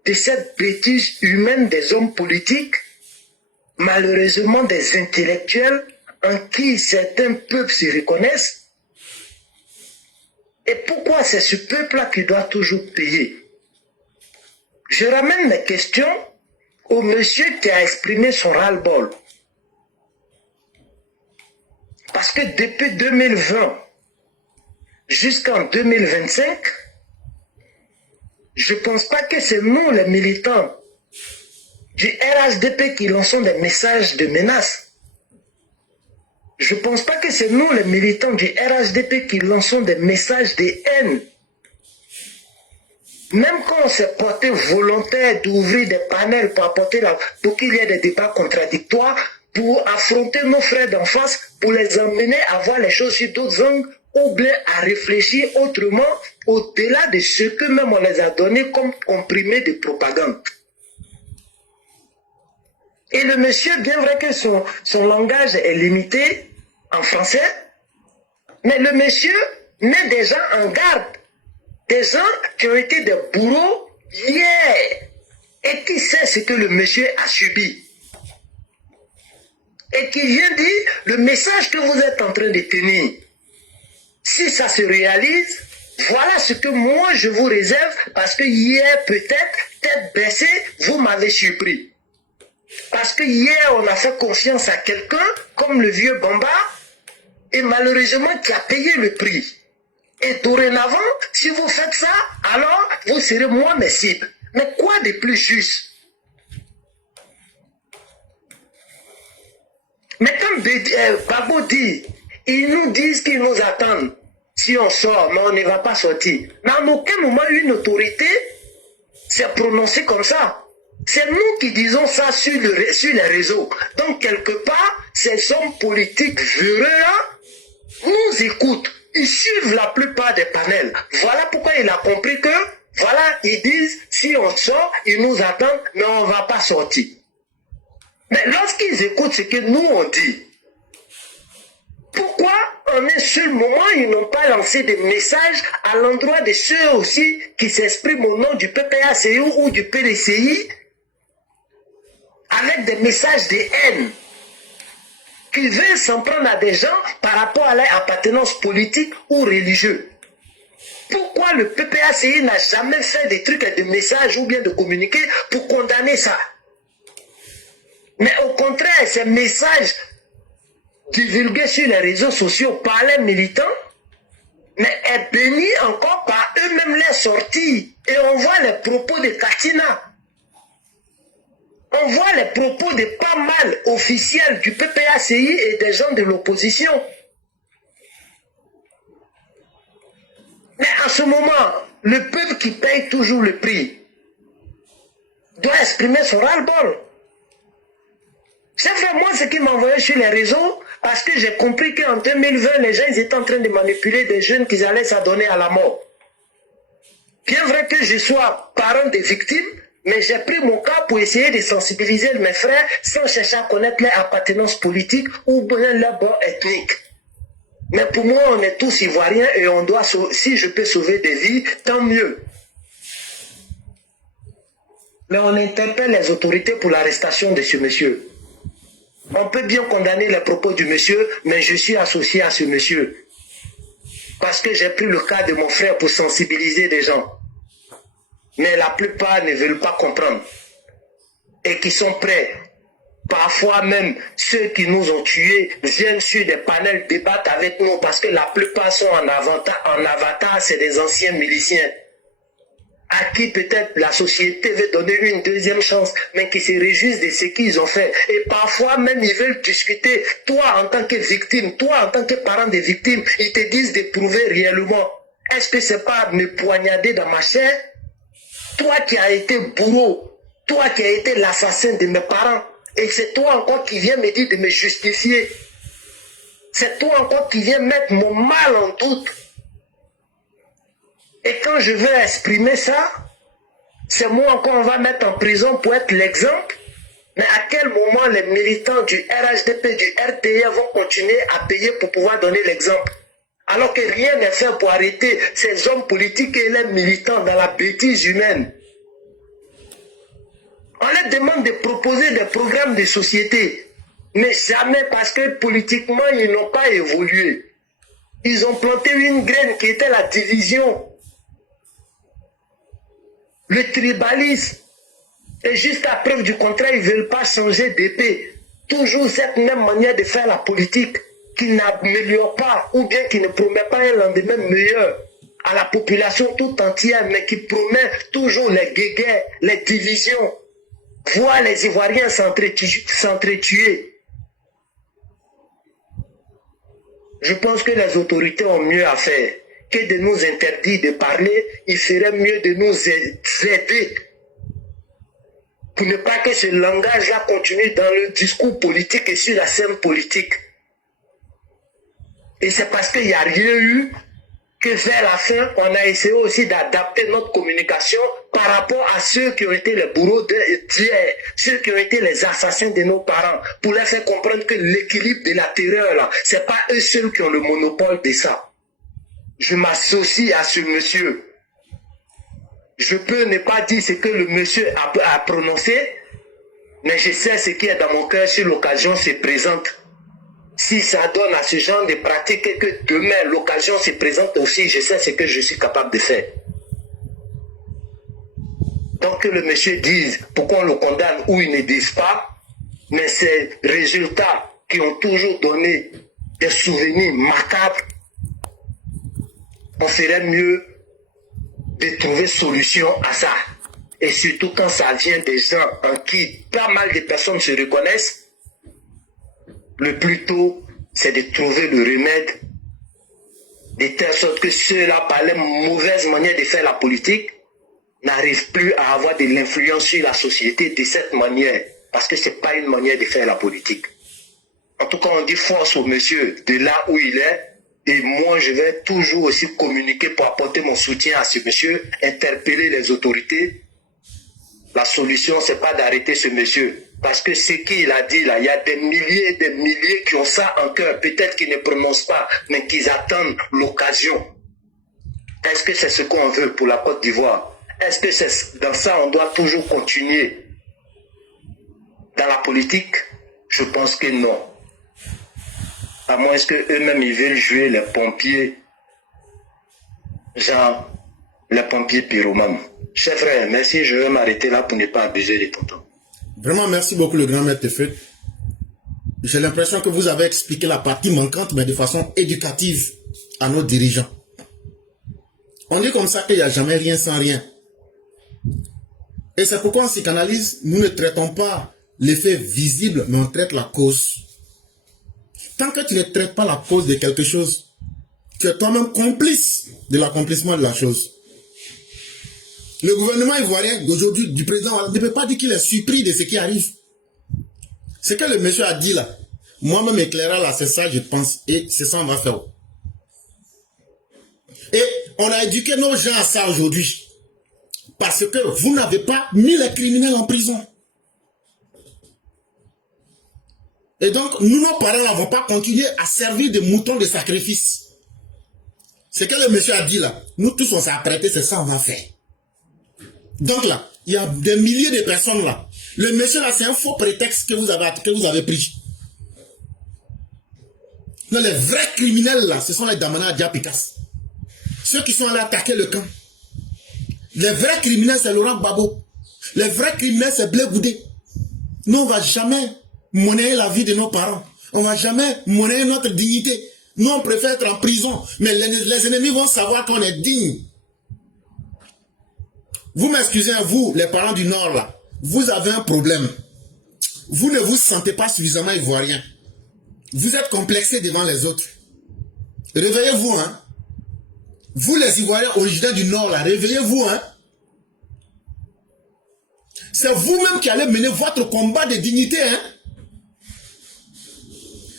de cette bêtise humaine des hommes politiques, malheureusement des intellectuels en qui certains peuples se reconnaissent. Et pourquoi c'est ce peuple-là qui doit toujours payer? Je ramène mes questions au monsieur qui a exprimé son ras-le-bol. Parce que depuis 2020 jusqu'en 2025, je ne pense pas que c'est nous les militants du RHDP qui lançons des messages de menace. Je ne pense pas que c'est nous les militants du RHDP qui lançons des messages de haine. Même quand on s'est porté volontaire d'ouvrir des panels pour qu'il y ait des débats contradictoires, pour affronter nos frères d'en face, pour les emmener à voir les choses sur d'autres angles, ou bien à réfléchir autrement, au-delà de ce que même on les a donné comme comprimé de propagande. Et le monsieur, bien vrai que son langage est limité en français, mais le monsieur met des gens en garde, des gens qui ont été des bourreaux hier, et qui sait ce que le monsieur a subi. Et qui vient dire, le message que vous êtes en train de tenir, si ça se réalise, voilà ce que moi je vous réserve, parce que hier peut-être, tête baissée, vous m'avez surpris. Parce que hier on a fait confiance à quelqu'un, comme le vieux Bamba, et malheureusement qui a payé le prix. Et dorénavant, si vous faites ça, alors vous serez moins mes cibles. Mais quoi de plus juste? Mais comme Babo dit, ils nous disent qu'ils nous attendent si on sort, mais on ne va pas sortir. Mais en aucun moment une autorité s'est prononcée comme ça. C'est nous qui disons ça sur les réseaux. Donc quelque part, ces hommes politiques véreux-là nous écoutent. Ils suivent la plupart des panels. Voilà pourquoi il a compris que, voilà, ils disent, si on sort, ils nous attendent, mais on ne va pas sortir. Mais lorsqu'ils écoutent ce que nous on dit, pourquoi en un seul moment ils n'ont pas lancé des messages à l'endroit de ceux aussi qui s'expriment au nom du PPACI ou du PDCI avec des messages de haine qui veulent s'en prendre à des gens par rapport à leur appartenance politique ou religieuse? Pourquoi le PPACI n'a jamais fait des trucs et des messages ou bien de communiquer pour condamner ça? Mais au contraire, ces messages divulgués sur les réseaux sociaux par les militants, mais est béni encore par eux-mêmes les sorties. Et on voit les propos de Katina. On voit les propos de pas mal officiels du PPACI et des gens de l'opposition. Mais en ce moment, le peuple qui paye toujours le prix doit exprimer son ras-le-bol. C'est vraiment ce qui m'a envoyé sur les réseaux, parce que j'ai compris qu'en 2020, les gens ils étaient en train de manipuler des jeunes qui allaient s'adonner à la mort. Bien vrai que je sois parent des victimes, mais j'ai pris mon cas pour essayer de sensibiliser mes frères sans chercher à connaître leur appartenance politique ou bien leur bord ethnique. Mais pour moi, on est tous ivoiriens et on doit, si je peux sauver des vies, tant mieux. Mais on interpelle les autorités pour l'arrestation de ce monsieur. On peut bien condamner les propos du monsieur, mais je suis associé à ce monsieur. Parce que j'ai pris le cas de mon frère pour sensibiliser des gens. Mais la plupart ne veulent pas comprendre. Et qui sont prêts. Parfois même, ceux qui nous ont tués viennent sur des panels débattre avec nous parce que la plupart sont en avatar, c'est des anciens miliciens. À qui peut-être la société veut donner une deuxième chance, mais qui se réjouissent de ce qu'ils ont fait. Et parfois même, ils veulent discuter. Toi, en tant que victime, toi, en tant que parent des victimes, ils te disent de prouver réellement. Est-ce que c'est pas me poignarder dans ma chair? Toi qui as été bourreau, toi qui as été l'assassin de mes parents, et c'est toi encore qui viens me dire de me justifier. c'est toi encore qui viens mettre mon mal en doute. Et quand je veux exprimer ça, c'est moi encore on va mettre en prison pour être l'exemple. Mais à quel moment les militants du RHDP, du RTA vont continuer à payer pour pouvoir donner l'exemple? Alors que rien n'est fait pour arrêter ces hommes politiques et les militants dans la bêtise humaine. On leur demande de proposer des programmes de société, mais jamais parce que politiquement ils n'ont pas évolué. Ils ont planté une graine qui était la division, le tribalisme. Et jusqu'à preuve du contraire, ils ne veulent pas changer d'épée. Toujours cette même manière de faire la politique qui n'améliore pas ou bien qui ne promet pas un lendemain meilleur à la population tout entière, mais qui promet toujours les guéguerres, les divisions, voir les Ivoiriens s'entretuer. Je pense que les autorités ont mieux à faire que de nous interdire de parler. Il ferait mieux de nous aider pour ne pas que ce langage-là continue dans le discours politique et sur la scène politique. Et c'est parce qu'il n'y a rien eu que vers la fin, on a essayé aussi d'adapter notre communication par rapport à ceux qui ont été les bourreaux d'hier, ceux qui ont été les assassins de nos parents, pour leur faire comprendre que l'équilibre de la terreur, là, ce n'est pas eux seuls qui ont le monopole de ça. Je m'associe à ce monsieur. Je peux ne pas dire ce que le monsieur a prononcé, mais je sais ce qui est dans mon cœur si l'occasion se présente. Si ça donne à ce genre de pratique et que demain l'occasion se présente aussi, je sais ce que je suis capable de faire. Donc que le monsieur dise pourquoi on le condamne ou il ne dise pas, mais ces résultats qui ont toujours donné des souvenirs macabres, on ferait mieux de trouver solution à ça. Et surtout quand ça vient des gens en qui pas mal de personnes se reconnaissent, le plus tôt, c'est de trouver le remède de telle sorte que ceux-là, par leur mauvaise manière de faire la politique, n'arrivent plus à avoir de l'influence sur la société de cette manière. Parce que ce n'est pas une manière de faire la politique. En tout cas, on dit force au monsieur de là où il est. Et moi, je vais toujours aussi communiquer pour apporter mon soutien à ce monsieur, interpeller les autorités. La solution, ce n'est pas d'arrêter ce monsieur. Parce que ce qu'il a dit là, il y a des milliers et des milliers qui ont ça en cœur. Peut-être qu'ils ne prononcent pas, mais qu'ils attendent l'occasion. Est-ce que c'est ce qu'on veut pour la Côte d'Ivoire? Est-ce que c'est dans ça on doit toujours continuer? Dans la politique, je pense que non. À moins qu'eux-mêmes ils veulent jouer les pompiers, genre les pompiers pyromanes. Cher frère, merci, je vais m'arrêter là pour ne pas abuser de ton temps. Vraiment, merci beaucoup le grand maître Tefet. J'ai l'impression que vous avez expliqué la partie manquante, mais de façon éducative à nos dirigeants. On dit comme ça qu'il n'y a jamais rien sans rien. Et c'est pourquoi en psychanalyse, nous ne traitons pas l'effet visible, mais on traite la cause. Tant que tu ne traites pas la cause de quelque chose, tu es toi-même complice de l'accomplissement de la chose. Le gouvernement ivoirien d'aujourd'hui, du président, ne peut pas dire qu'il est surpris de ce qui arrive. Ce que le monsieur a dit là, moi-même éclairant là, c'est ça je pense, et c'est ça on va faire. Et on a éduqué nos gens à ça aujourd'hui. Parce que vous n'avez pas mis les criminels en prison. Et donc, nous, nos parents ne vont pas continuer à servir de moutons de sacrifice. Ce que le monsieur a dit là, nous tous on s'est apprêtés, c'est ça on va faire. Donc là, il y a des milliers de personnes là. Le monsieur là, c'est un faux prétexte que vous avez pris. Non, les vrais criminels là, ce sont les Damana Diapikas. Ceux qui sont allés attaquer le camp. Les vrais criminels, c'est Laurent Gbagbo. Les vrais criminels, c'est Blé Goudé. Nous, on ne va jamais monnayer la vie de nos parents. On ne va jamais monnayer notre dignité. Nous, on préfère être en prison. Mais les ennemis vont savoir qu'on est digne. Vous m'excusez, vous, les parents du Nord, là. Vous avez un problème. Vous ne vous sentez pas suffisamment ivoirien. Vous êtes complexé devant les autres. Réveillez-vous, hein. Vous, les Ivoiriens originaires du Nord, là, réveillez-vous, hein. C'est vous-même qui allez mener votre combat de dignité, hein.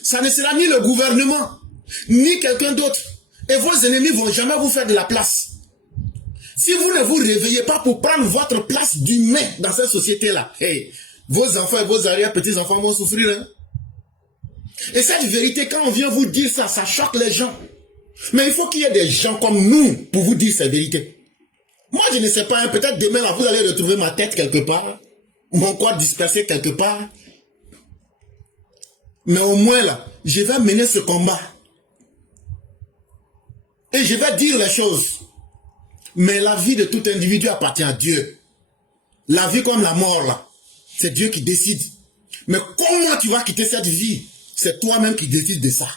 Ça ne sera ni le gouvernement, ni quelqu'un d'autre. Et vos ennemis ne vont jamais vous faire de la place. Si vous ne vous réveillez pas pour prendre votre place d'humain dans cette société-là, hey, vos enfants et vos arrière-petits-enfants vont souffrir. Hein? Et cette vérité, quand on vient vous dire ça, ça choque les gens. Mais il faut qu'il y ait des gens comme nous pour vous dire cette vérité. Moi, je ne sais pas, hein, peut-être demain, là, vous allez retrouver ma tête quelque part, mon corps dispersé quelque part. Mais au moins, là, je vais mener ce combat. Et je vais dire les choses. Mais la vie de tout individu appartient à Dieu. La vie comme la mort, là, c'est Dieu qui décide. Mais comment tu vas quitter cette vie? C'est toi-même qui décides de ça.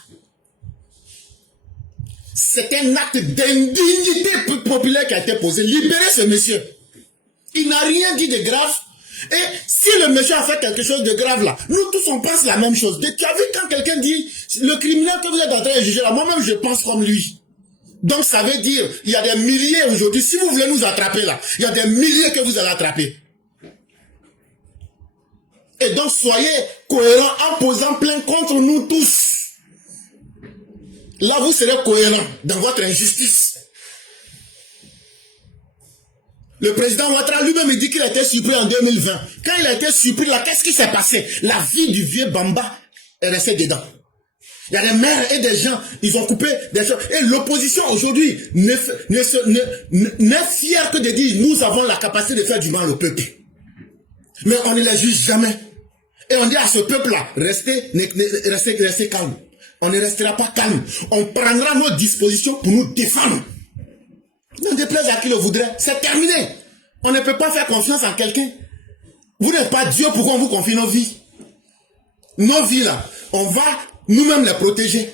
C'est un acte d'indignité populaire qui a été posé. Libérez ce monsieur. Il n'a rien dit de grave. Et si le monsieur a fait quelque chose de grave là, nous tous on pense la même chose. Tu as vu quand quelqu'un dit, le criminel que vous êtes en train de juger là, moi-même je pense comme lui. Donc ça veut dire, il y a des milliers aujourd'hui, si vous voulez nous attraper là, il y a des milliers que vous allez attraper. Et donc soyez cohérents en posant plainte contre nous tous. Là vous serez cohérents dans votre injustice. Le président Ouattara lui-même dit qu'il a été surpris en 2020. Quand il a été surpris là, qu'est-ce qui s'est passé? La vie du vieux Bamba est restée dedans. Il y a des maires et des gens, ils ont coupé des choses. Et l'opposition aujourd'hui n'est fière que de dire nous avons la capacité de faire du mal au peuple. Mais on ne les juge jamais. Et on dit à ce peuple-là, restez calme. On ne restera pas calme. On prendra nos dispositions pour nous défendre. Ne déplaise à qui le voudrait. C'est terminé. On ne peut pas faire confiance en quelqu'un. Vous n'êtes pas Dieu, pourquoi on vous confie nos vies? Nos vies là, on va nous-mêmes les protéger.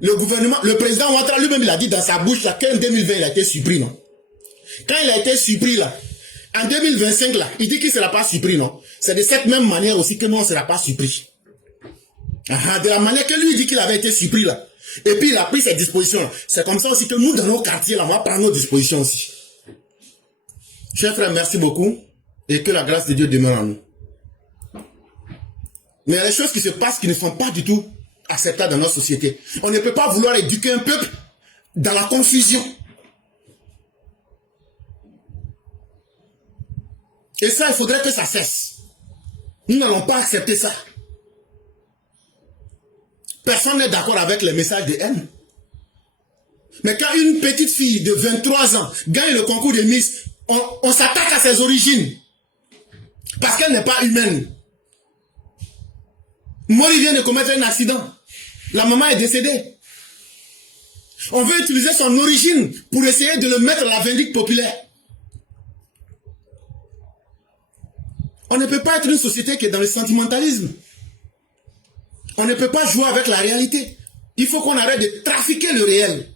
Le gouvernement, le président Ouattara lui-même, il a dit dans sa bouche là, qu'en 2020, il a été surpris, non? Quand il a été surpris là, en 2025 là, il dit qu'il ne sera pas surpris, non? C'est de cette même manière aussi que nous, on ne sera pas surpris. De la manière que lui dit qu'il avait été surpris là. Et puis il a pris ses dispositions. C'est comme ça aussi que nous, dans nos quartiers, là, on va prendre nos dispositions aussi. Chers frères, merci beaucoup. Et que la grâce de Dieu demeure en nous. Mais il y a des choses qui se passent qui ne sont pas du tout acceptables dans notre société. On ne peut pas vouloir éduquer un peuple dans la confusion. Et ça, il faudrait que ça cesse. Nous n'allons pas accepter ça. Personne n'est d'accord avec les messages de haine. Mais quand une petite fille de 23 ans gagne le concours de Miss, on s'attaque à ses origines. Parce qu'elle n'est pas humaine. Mori vient de commettre un accident. La maman est décédée. On veut utiliser son origine pour essayer de le mettre à la vindicte populaire. On ne peut pas être une société qui est dans le sentimentalisme. On ne peut pas jouer avec la réalité. Il faut qu'on arrête de trafiquer le réel.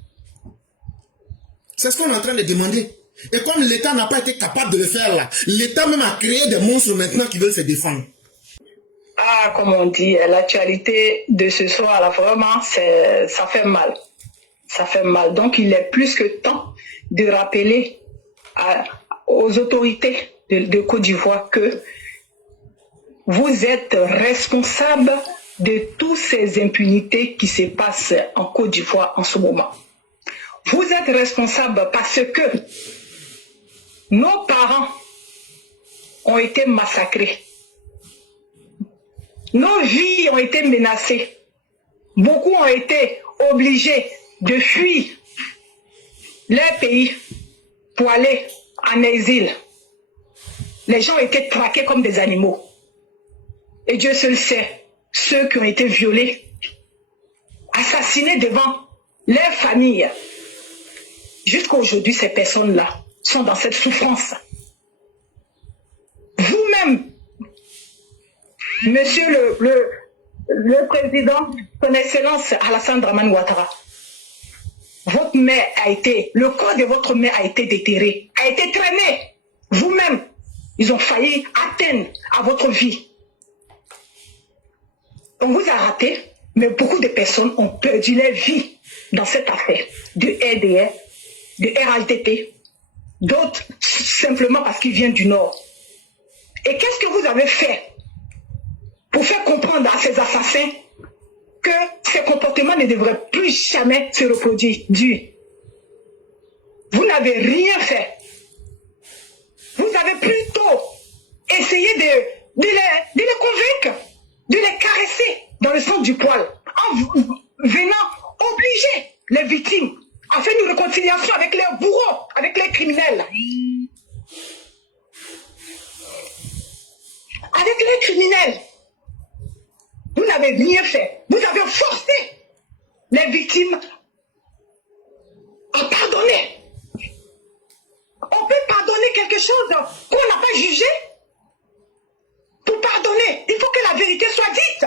C'est ce qu'on est en train de demander. Et comme l'État n'a pas été capable de le faire là, l'État même a créé des monstres maintenant qui veulent se défendre. Ah, comme on dit, l'actualité de ce soir là, vraiment, ça fait mal. Ça fait mal. Donc il est plus que temps de rappeler aux autorités de Côte d'Ivoire que vous êtes responsables de toutes ces impunités qui se passent en Côte d'Ivoire en ce moment. Vous êtes responsables parce que nos parents ont été massacrés. Nos vies ont été menacées. Beaucoup ont été obligés de fuir leur pays pour aller en exil. Les gens ont été traqués comme des animaux. Et Dieu seul sait, ceux qui ont été violés, assassinés devant leurs familles. Jusqu'à aujourd'hui, ces personnes-là sont dans cette souffrance. Vous-même, Monsieur le Président, Son Excellence Alassane Dramane Ouattara, votre mère le corps de votre mère a été déterré, a été traîné. Vous-même, ils ont failli atteindre à votre vie. On vous a raté, mais beaucoup de personnes ont perdu leur vie dans cette affaire de RDR, de RHDP, d'autres simplement parce qu'ils viennent du Nord. Et qu'est-ce que vous avez fait pour faire comprendre à ces assassins que ces comportements ne devraient plus jamais se reproduire. Vous n'avez rien fait. Vous avez plutôt essayé de les convaincre, de les caresser dans le sens du poil, en venant obliger les victimes à faire une réconciliation avec les bourreaux, avec les criminels. Avec les criminels, vous n'avez rien fait. Vous avez forcé les victimes à pardonner. On peut pardonner quelque chose qu'on n'a pas jugé. Pour pardonner, il faut que la vérité soit dite.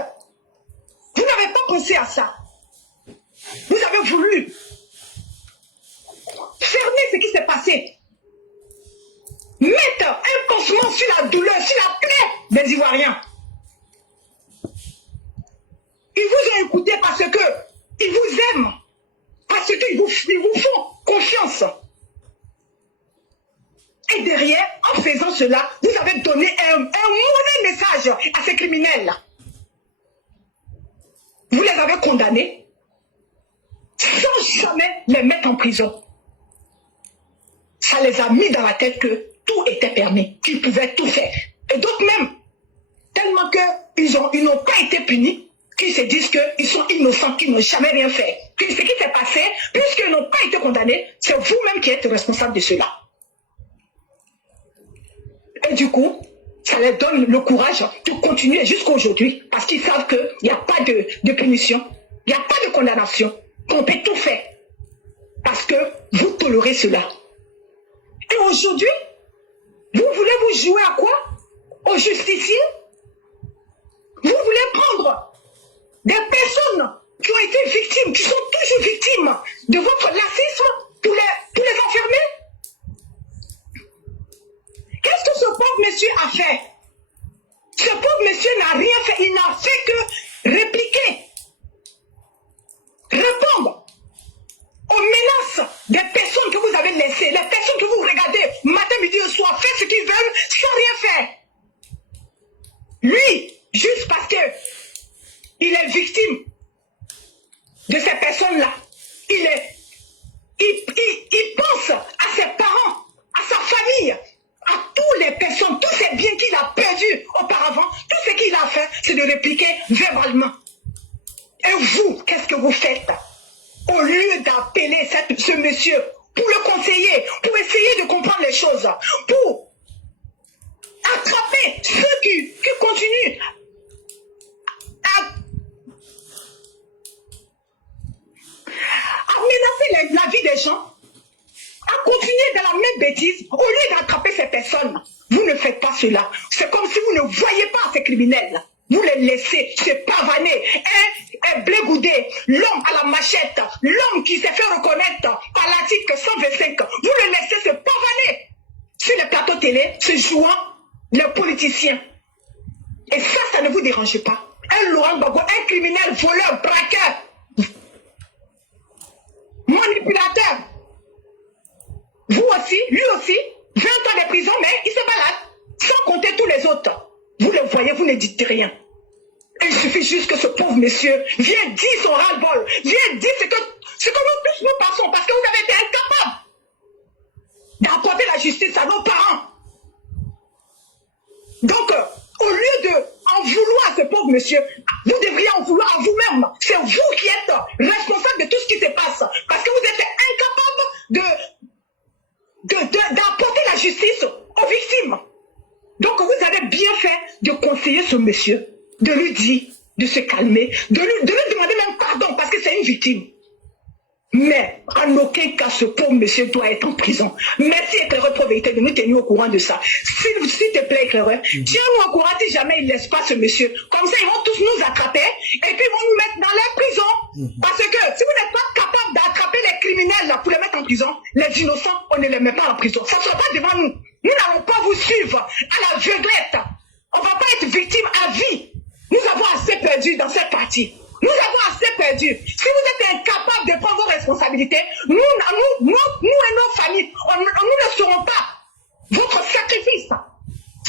Vous n'avez pas pensé à ça. Vous avez voulu fermer ce qui s'est passé. Mettre un pansement sur la douleur, sur la plaie des Ivoiriens. Ils vous ont écouté parce que ils vous aiment. Parce qu'ils vous font confiance. Et derrière, en faisant cela, vous avez donné un mauvais message à ces criminels-là. Vous les avez condamnés sans jamais les mettre en prison. Ça les a mis dans la tête que tout était permis, qu'ils pouvaient tout faire. Et d'autres même, tellement qu'ils n'ont pas été punis, qu'ils se disent qu'ils sont innocents, qu'ils n'ont jamais rien fait. Que ce qui s'est passé, puisqu'ils n'ont pas été condamnés, c'est vous-même qui êtes responsable de cela. Et du coup, ça leur donne le courage de continuer jusqu'à aujourd'hui, parce qu'ils savent qu'il n'y a pas de punition, il n'y a pas de condamnation, qu'on peut tout faire, parce que vous tolérez cela. Et aujourd'hui, vous voulez vous jouer à quoi? Aux justiciers? Vous voulez prendre des personnes qui ont été victimes, qui sont toujours victimes de votre lacisme pour les enfermer? Qu'est-ce que ce pauvre monsieur a fait? Ce pauvre monsieur n'a rien fait, il n'a fait que répliquer, répondre aux menaces des personnes que vous avez laissées, les personnes que vous regardez matin, midi et soir, faire ce qu'ils veulent sans rien faire. Lui, juste parce que il est victime de ces personnes-là, il pense à ses parents, à sa famille, à toutes les personnes, tous ces biens qu'il a perdus auparavant, tout ce qu'il a fait, c'est de répliquer verbalement. Et vous, qu'est-ce que vous faites? Au lieu d'appeler ce monsieur pour le conseiller, pour essayer de comprendre les choses, pour attraper ceux qui continuent à menacer la vie des gens, à continuer dans la même bêtise, au lieu d'attraper ces personnes, vous ne faites pas cela. C'est comme si vous ne voyez pas ces criminels. Vous les laissez se pavaner, un blé-goudé, l'homme à la machette, l'homme qui s'est fait reconnaître par l'article 125, vous le laissez se pavaner sur les plateaux télé, se jouant les politiciens. Et ça ne vous dérange pas. Un Laurent Gbagbo, un criminel, voleur, braqueur, manipulateur. Vous aussi, lui aussi, 20 ans de prison, mais il se balade, sans compter tous les autres. Vous le voyez, vous ne dites rien. Il suffit juste que ce pauvre monsieur vienne dire son ras-le-bol, vienne dire ce que nous tous nous passons, parce que vous avez été incapables d'apporter la justice à nos parents. Donc, au lieu d'en vouloir à ce pauvre monsieur, vous devriez en vouloir à vous-même. C'est vous qui êtes responsable de tout ce qui se passe, parce que vous êtes incapable d'apporter la justice aux victimes. Donc vous avez bien fait de conseiller ce monsieur, de lui dire de se calmer, de lui demander même pardon parce que c'est une victime. Mais en aucun cas ce pauvre monsieur doit être en prison. Merci éclaireur Probité de nous tenir au courant de ça. S'il te plaît éclaireur, tiens-nous au courant si jamais il ne laisse pas ce monsieur. Comme ça ils vont tous nous attraper et puis ils vont nous mettre dans les prisons. Parce que si vous n'êtes pas capable d'attraper les criminels là, pour les mettre en prison, les innocents on ne les met pas en prison. Ça ne sera pas devant nous. Nous n'allons pas vous suivre à la veuglette. On ne va pas être victime à vie. Nous avons assez perdu dans cette partie. Nous avons assez perdu. Si vous êtes incapable de prendre vos responsabilités, nous et nos familles, nous ne serons pas votre sacrifice.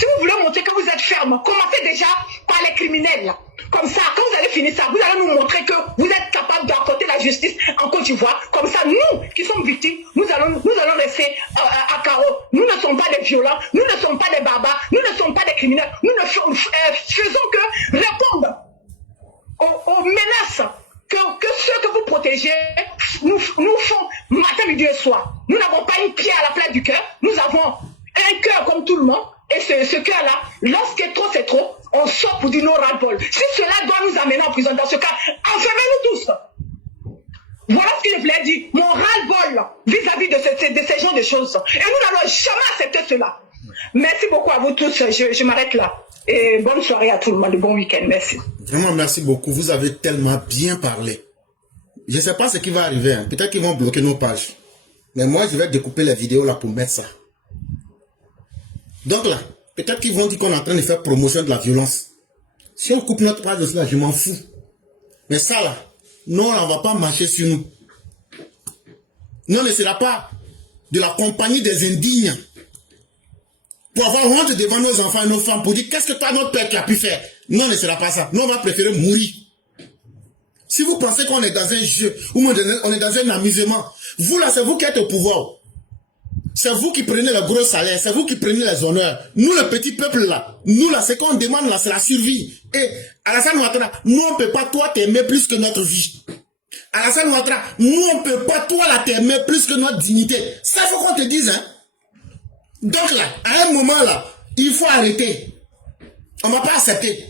Si vous voulez montrer que vous êtes ferme, commencez déjà par les criminels. Là. Comme ça, quand vous allez finir ça, vous allez nous montrer que vous êtes capable d'accorder la justice en Côte d'Ivoire. Comme ça, nous qui sommes victimes, nous allons rester à carreau. Nous ne sommes pas des violents, nous ne sommes pas des barbares, nous ne sommes pas des criminels. Nous ne faisons que répondre aux menaces que ceux que vous protégez nous font matin, midi et soir. Nous n'avons pas une pierre à la place du cœur, nous avons un cœur comme tout le monde. Et ce cœur-là, lorsque trop c'est trop, on sort pour dire non ras-le-bol. Si cela doit nous amener en prison, dans ce cas, enfermez-nous tous. Voilà ce que je voulais dire. Mon ras-le-bol vis-à-vis de ces genres de choses. Et nous n'allons jamais accepter cela. Merci beaucoup à vous tous. Je m'arrête là. Et bonne soirée à tout le monde. Bon week-end. Merci. Vraiment, merci beaucoup. Vous avez tellement bien parlé. Je ne sais pas ce qui va arriver. Hein. Peut-être qu'ils vont bloquer nos pages. Mais moi, je vais découper les vidéos là pour mettre ça. Donc là, peut-être qu'ils vont dire qu'on est en train de faire promotion de la violence. Si on coupe notre page de cela, je m'en fous. Mais ça là, non, on ne va pas marcher sur nous. Non, ne sera pas de la compagnie des indignes. Pour avoir honte devant nos enfants et nos femmes, pour dire qu'est-ce que toi, notre père, qui a pu faire. Non, ne sera pas ça. Nous, on va préférer mourir. Si vous pensez qu'on est dans un jeu, ou on est dans un amusement, vous là, c'est vous qui êtes au pouvoir. C'est vous qui prenez le gros salaire, c'est vous qui prenez les honneurs. Nous, le petit peuple là, nous là, ce qu'on demande là, c'est la survie. Et Alassane Ouattara, nous, on ne peut pas toi t'aimer plus que notre vie. Alassane Ouattara, nous, on ne peut pas toi la t'aimer plus que notre dignité. Ça, il faut qu'on te dise, hein. Donc là, à un moment là, il faut arrêter. On ne va pas accepter.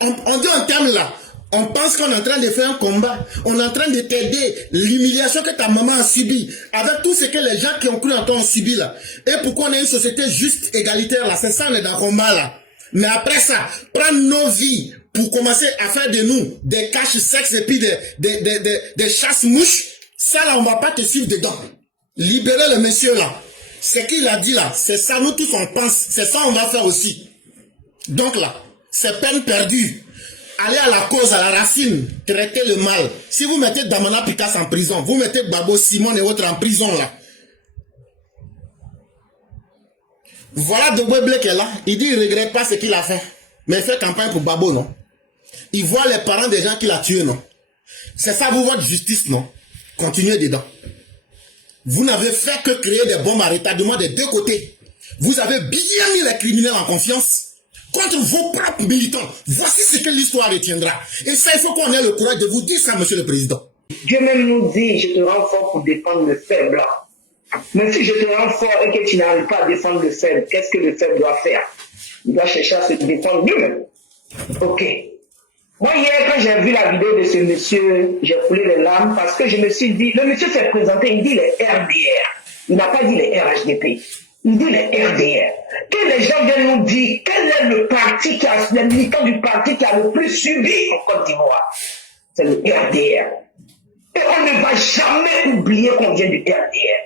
On dit un terme là. On pense qu'on est en train de faire un combat. On est en train de t'aider. L'humiliation que ta maman a subie. Avec tout ce que les gens qui ont cru en toi ont subi là. Et pourquoi on est une société juste, égalitaire là. C'est ça, on est dans le combat là. Mais après ça, prendre nos vies pour commencer à faire de nous des caches-sexes et puis des chasse-mouches. Ça là, on va pas te suivre dedans. Libérer le monsieur là. Ce qu'il a dit là, c'est ça, nous tous on pense. C'est ça on va faire aussi. Donc là, c'est peine perdue. Allez à la cause, à la racine, traitez le mal. Si vous mettez Damana Picasso en prison, vous mettez Babo Simon et autres en prison là. Voilà Dogbeble qui est là. Il dit qu'il ne regrette pas ce qu'il a fait. Mais il fait campagne pour Babo, non? Il voit les parents des gens qu'il a tués, non? C'est ça vous votre justice, non? Continuez dedans. Vous n'avez fait que créer des bombes à retardement des deux côtés. Vous avez bien mis les criminels en confiance contre vos propres militants. Voici ce que l'histoire retiendra. Et ça, il faut qu'on ait le courage de vous dire ça, monsieur le président. Dieu même nous dit, je te rends fort pour défendre le faible. Mais si je te rends fort et que tu n'arrives pas à défendre le faible, qu'est-ce que le faible doit faire? Il doit chercher à se défendre lui-même. Ok. Moi, hier, quand j'ai vu la vidéo de ce monsieur, j'ai coulé les larmes parce que je me suis dit, le monsieur s'est présenté, il dit les RDR. Il n'a pas dit les RHDP. Il dit les RDR. Que les gens viennent nous dire quel est le parti qui a, les militants du parti qui a le plus subi en Côte d'Ivoire. C'est le RDR. Et on ne va jamais oublier qu'on vient du RDR.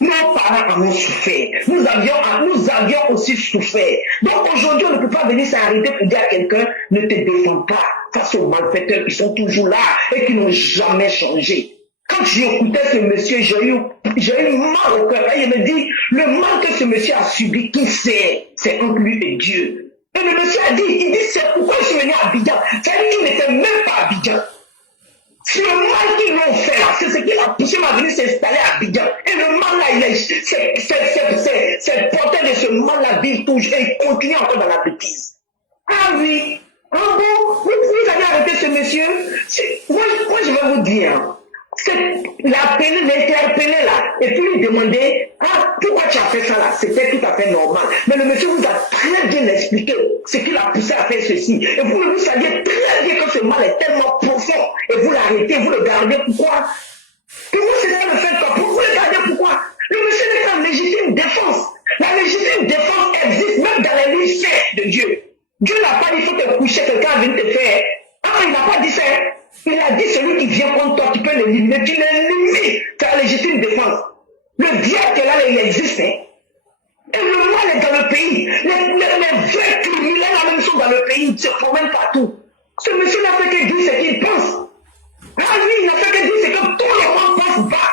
Nos parents en ont souffert. Nous avions aussi souffert. Donc aujourd'hui, on ne peut pas venir s'arrêter pour dire à quelqu'un, ne te défends pas face aux malfaiteurs qui sont toujours là et qui n'ont jamais changé. Quand j'écoutais ce monsieur, j'ai eu mal au cœur. Il me dit, le mal que ce monsieur a subi, qui sait? C'est entre lui et Dieu. Et le monsieur a dit, c'est pourquoi je suis venu à Abidjan. C'est-à-dire qu'il n'était même pas à Abidjan. C'est le mal qu'ils l'ont fait là, c'est ce qui a poussé à venir s'installer à Abidjan. Et le mal là, c'est porté de ce mal là, vivre toujours et il continue encore dans la bêtise. Ah oui, ah bon, vous avez arrêté ce monsieur? Moi je vais vous dire, l'interpeller là, et puis lui demander, ah, pourquoi tu as fait ça là? C'était tout à fait normal. Mais le monsieur vous a très bien expliqué ce qui l'a poussé à faire ceci. Et vous saviez très bien que ce mal est tellement profond. Et vous l'arrêtez, vous le gardez, pourquoi? Et vous, c'est ça le fait, quoi. Vous le gardez, pourquoi? Le monsieur n'est pas en légitime défense. La légitime défense existe même dans les lycées de Dieu. Dieu n'a pas dit, il faut te coucher, quelqu'un vient te faire. Ah, il n'a pas dit ça. Il a dit, celui qui vient contre toi, tu peux l'éliminer, tu l'élimines. C'est la légitime défense. Le diable est là, il existe, hein. Et le mal est dans le pays. Les vrais criminels, la même chose dans le pays, ils se promènent partout. Ce monsieur n'a fait que dire ce qu'il pense. Ah lui, il n'a fait que dire ce que tout le monde pense bas.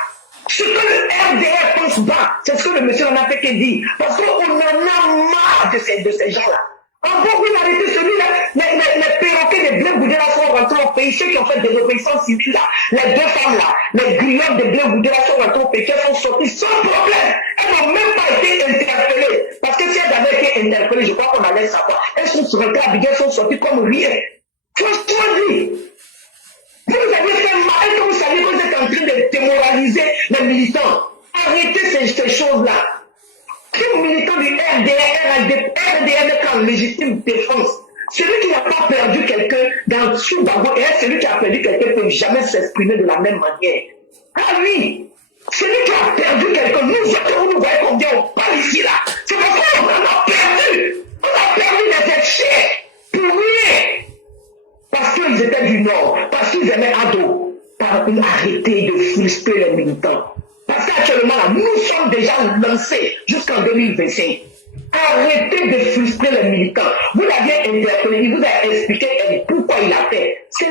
Ce que le RDR pense bas, c'est ce que le monsieur n'en a fait que dire. Parce qu'on en a marre de ces gens-là. En bon, il a arrêté celui-là, les perroquets des blés boudés là sont rentrés au pays, ceux qui ont fait des obéissances civiles là, les deux femmes là, les griottes des blés boudés là sont rentrés au pays, elles sont sorties sans problème. Elles n'ont même pas été interpellées. Parce que si elles avaient été interpellées, je crois qu'on allait savoir. Elles sont rentrées à Biguel, elles sont sorties comme rien. Franchement dit. Vous avez fait mal, est-ce que vous savez que vous êtes en train de démoraliser les militants? Arrêtez ces choses-là. Quel militant du RDR est en légitime défense? Celui qui n'a pas perdu quelqu'un dans sous Babo et celui qui a perdu quelqu'un ne peut jamais s'exprimer de la même manière. Ah oui, celui qui a perdu quelqu'un, nous autres, vous voyez combien on parle ici là. C'est parce qu'on a perdu. On a perdu des excès pour rien. Parce qu'ils étaient du Nord, parce qu'ils aimaient Ado. Arrêtez de frustrer les militants. Parce qu'actuellement, nous sommes déjà lancés jusqu'en 2025. Arrêtez de frustrer les militants. Vous l'avez interpellé, il vous a expliqué pourquoi il a fait. C'est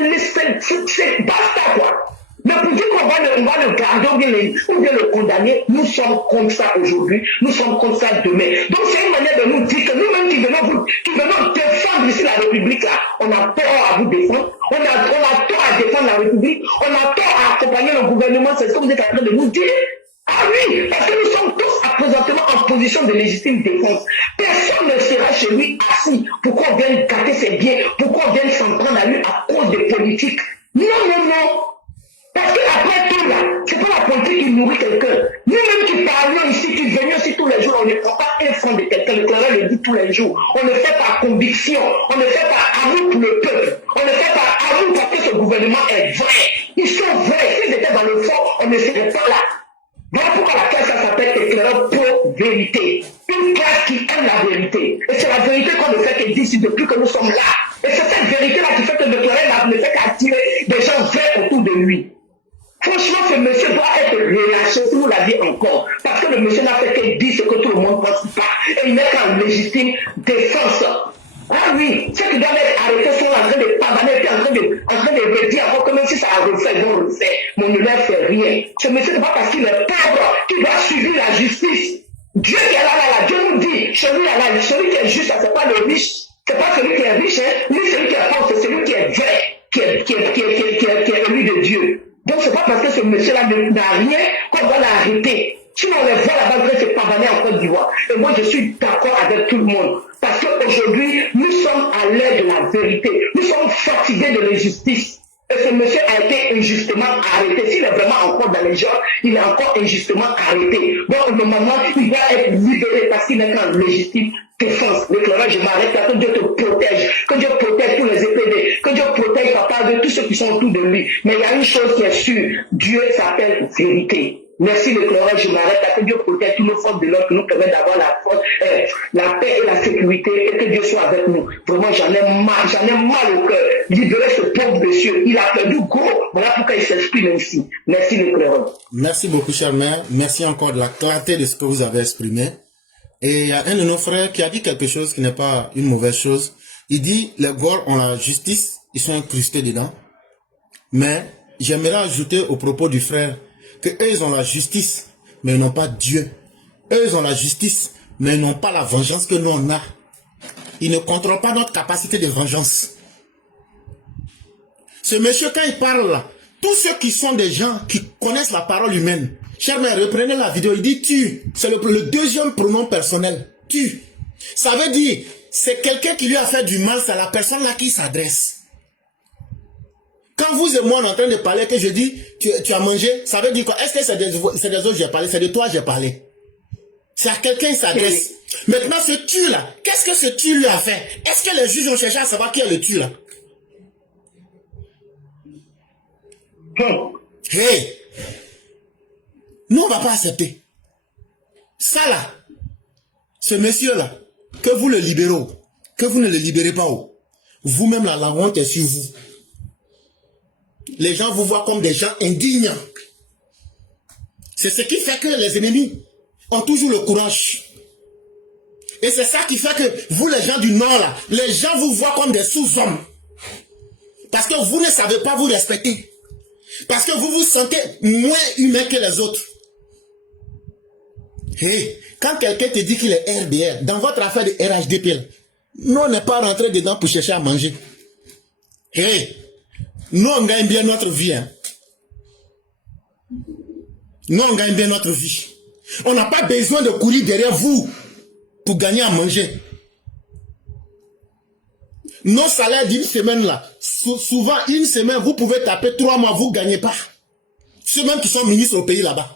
basta quoi. Mais pour dire qu'on va le garder ou bien le condamner, nous sommes comme ça aujourd'hui, nous sommes comme ça demain. Donc c'est une manière de nous dire que nous-mêmes qui venons défendre ici la République là, on a tort à vous défendre, on a tort à défendre la République, on a tort à accompagner le gouvernement, c'est ce que vous êtes en train de nous dire. Ah oui, parce que nous sommes tous présentement en position de légitime défense. Personne ne sera chez lui assis pour qu'on vienne gâter ses biens, pour qu'on vienne s'en prendre à lui à cause des politiques. Non, non, non. Parce qu'après tout là, c'est pas la politique qui nourrit quelqu'un. Nous-mêmes qui parlons ici, qui venons ici tous les jours, on ne prend pas un franc de quelqu'un, le clergé le dit tous les jours. On le fait par conviction, on le fait par amour pour le peuple, on le fait par amour parce que ce gouvernement est vrai. Ils sont vrais. S'ils étaient dans le fond, on ne serait pas là. Voilà pourquoi la classe ça s'appelle éclaireur pour vérité. Une classe qui aime la vérité. Et c'est la vérité qu'on ne fait que d'ici depuis que nous sommes là. Et c'est cette vérité-là qui fait que le éclaireur ne fait qu'attirer des gens vrais autour de lui. Franchement, ce monsieur doit être relâché, si vous l'aviez encore. Parce que le monsieur n'a fait que dire ce que tout le monde pense pas. Et il n'est qu'en légitime défense. Ah oui, ceux qui doivent être arrêtés sont en train de pavaner, puis en train de redire encore que même si ça a refait, ils vont refaire. Mais on ne leur fait rien. Ce monsieur, c'est pas parce qu'il est pauvre qu'il doit suivre la justice. Dieu qui est là, Dieu nous dit, celui qui est juste, c'est pas le riche. C'est pas celui qui est riche, hein. Lui, celui qui est pauvre, c'est celui qui est vrai, qui est élu de Dieu. Donc c'est pas parce que ce monsieur-là n'a rien qu'on doit l'arrêter. Sinon on les voit là-bas se pavaner en Côte d'Ivoire. Et moi je suis d'accord avec tout le monde. Parce qu'aujourd'hui, nous sommes à l'ère de la vérité. Nous sommes fatigués de l'injustice. Et ce monsieur a été injustement arrêté. S'il est vraiment encore dans les gens, il est encore injustement arrêté. Donc normalement, il doit être libéré parce qu'il est en légitime défense. L'éclairage, je m'arrête là, que Dieu te protège. Que Dieu protège tous les épées. Que Dieu protège papa de tous ceux qui sont autour de lui. Mais il y a une chose qui est sûre. Dieu s'appelle vérité. Merci l'éclairage, je m'arrête là, que Dieu protège tous nos forces de l'ordre qui nous permettent d'avoir la paix et la sécurité et que Dieu soit avec nous. Vraiment, j'en ai mal au cœur. Libérez ce pauvre monsieur. Il a perdu gros. Voilà pourquoi il s'exprime ainsi. Merci l'éclairage. Merci beaucoup, cher maire. Merci encore de la clarté de ce que vous avez exprimé. Et il y a un de nos frères qui a dit quelque chose qui n'est pas une mauvaise chose. Il dit, les Gauls ont la justice, ils sont incrustés dedans. Mais j'aimerais ajouter au propos du frère que eux, ils ont la justice, mais ils n'ont pas Dieu. Eux, ils ont la justice, mais ils n'ont pas la vengeance que nous, on a. Ils ne contrôlent pas notre capacité de vengeance. Ce monsieur, quand il parle là, tous ceux qui sont des gens qui connaissent la parole humaine, cher mère, reprenez la vidéo, il dit tu. C'est le deuxième pronom personnel. Tu. Ça veut dire, c'est quelqu'un qui lui a fait du mal, c'est la personne là qui s'adresse. Quand vous et moi on est en train de parler, que je dis, tu as mangé, ça veut dire quoi? Est-ce que c'est des autres j'ai parlé? C'est de toi j'ai parlé. C'est à quelqu'un qui s'adresse. Maintenant, ce tu là, qu'est-ce que ce tu lui a fait? Est-ce que les juges ont cherché à savoir qui est le tu là? Hey! Nous, on ne va pas accepter. Ça là, ce monsieur-là, que vous le libérez, que vous ne le libérez pas, vous-même là, la honte est sur vous. Les gens vous voient comme des gens indignes. C'est ce qui fait que les ennemis ont toujours le courage. Et c'est ça qui fait que vous, les gens du Nord, là, les gens vous voient comme des sous-hommes. Parce que vous ne savez pas vous respecter. Parce que vous vous sentez moins humain que les autres. Hey, quand quelqu'un te dit qu'il est RDR, dans votre affaire de RHDP, là, nous, on n'est pas rentré dedans pour chercher à manger. Hey, nous, on gagne bien notre vie. Hein. Nous, on gagne bien notre vie. On n'a pas besoin de courir derrière vous pour gagner à manger. Nos salaires d'une semaine, là, souvent, une semaine, vous pouvez taper 3 mois, vous ne gagnez pas. Ceux même qui sont ministres au pays là-bas.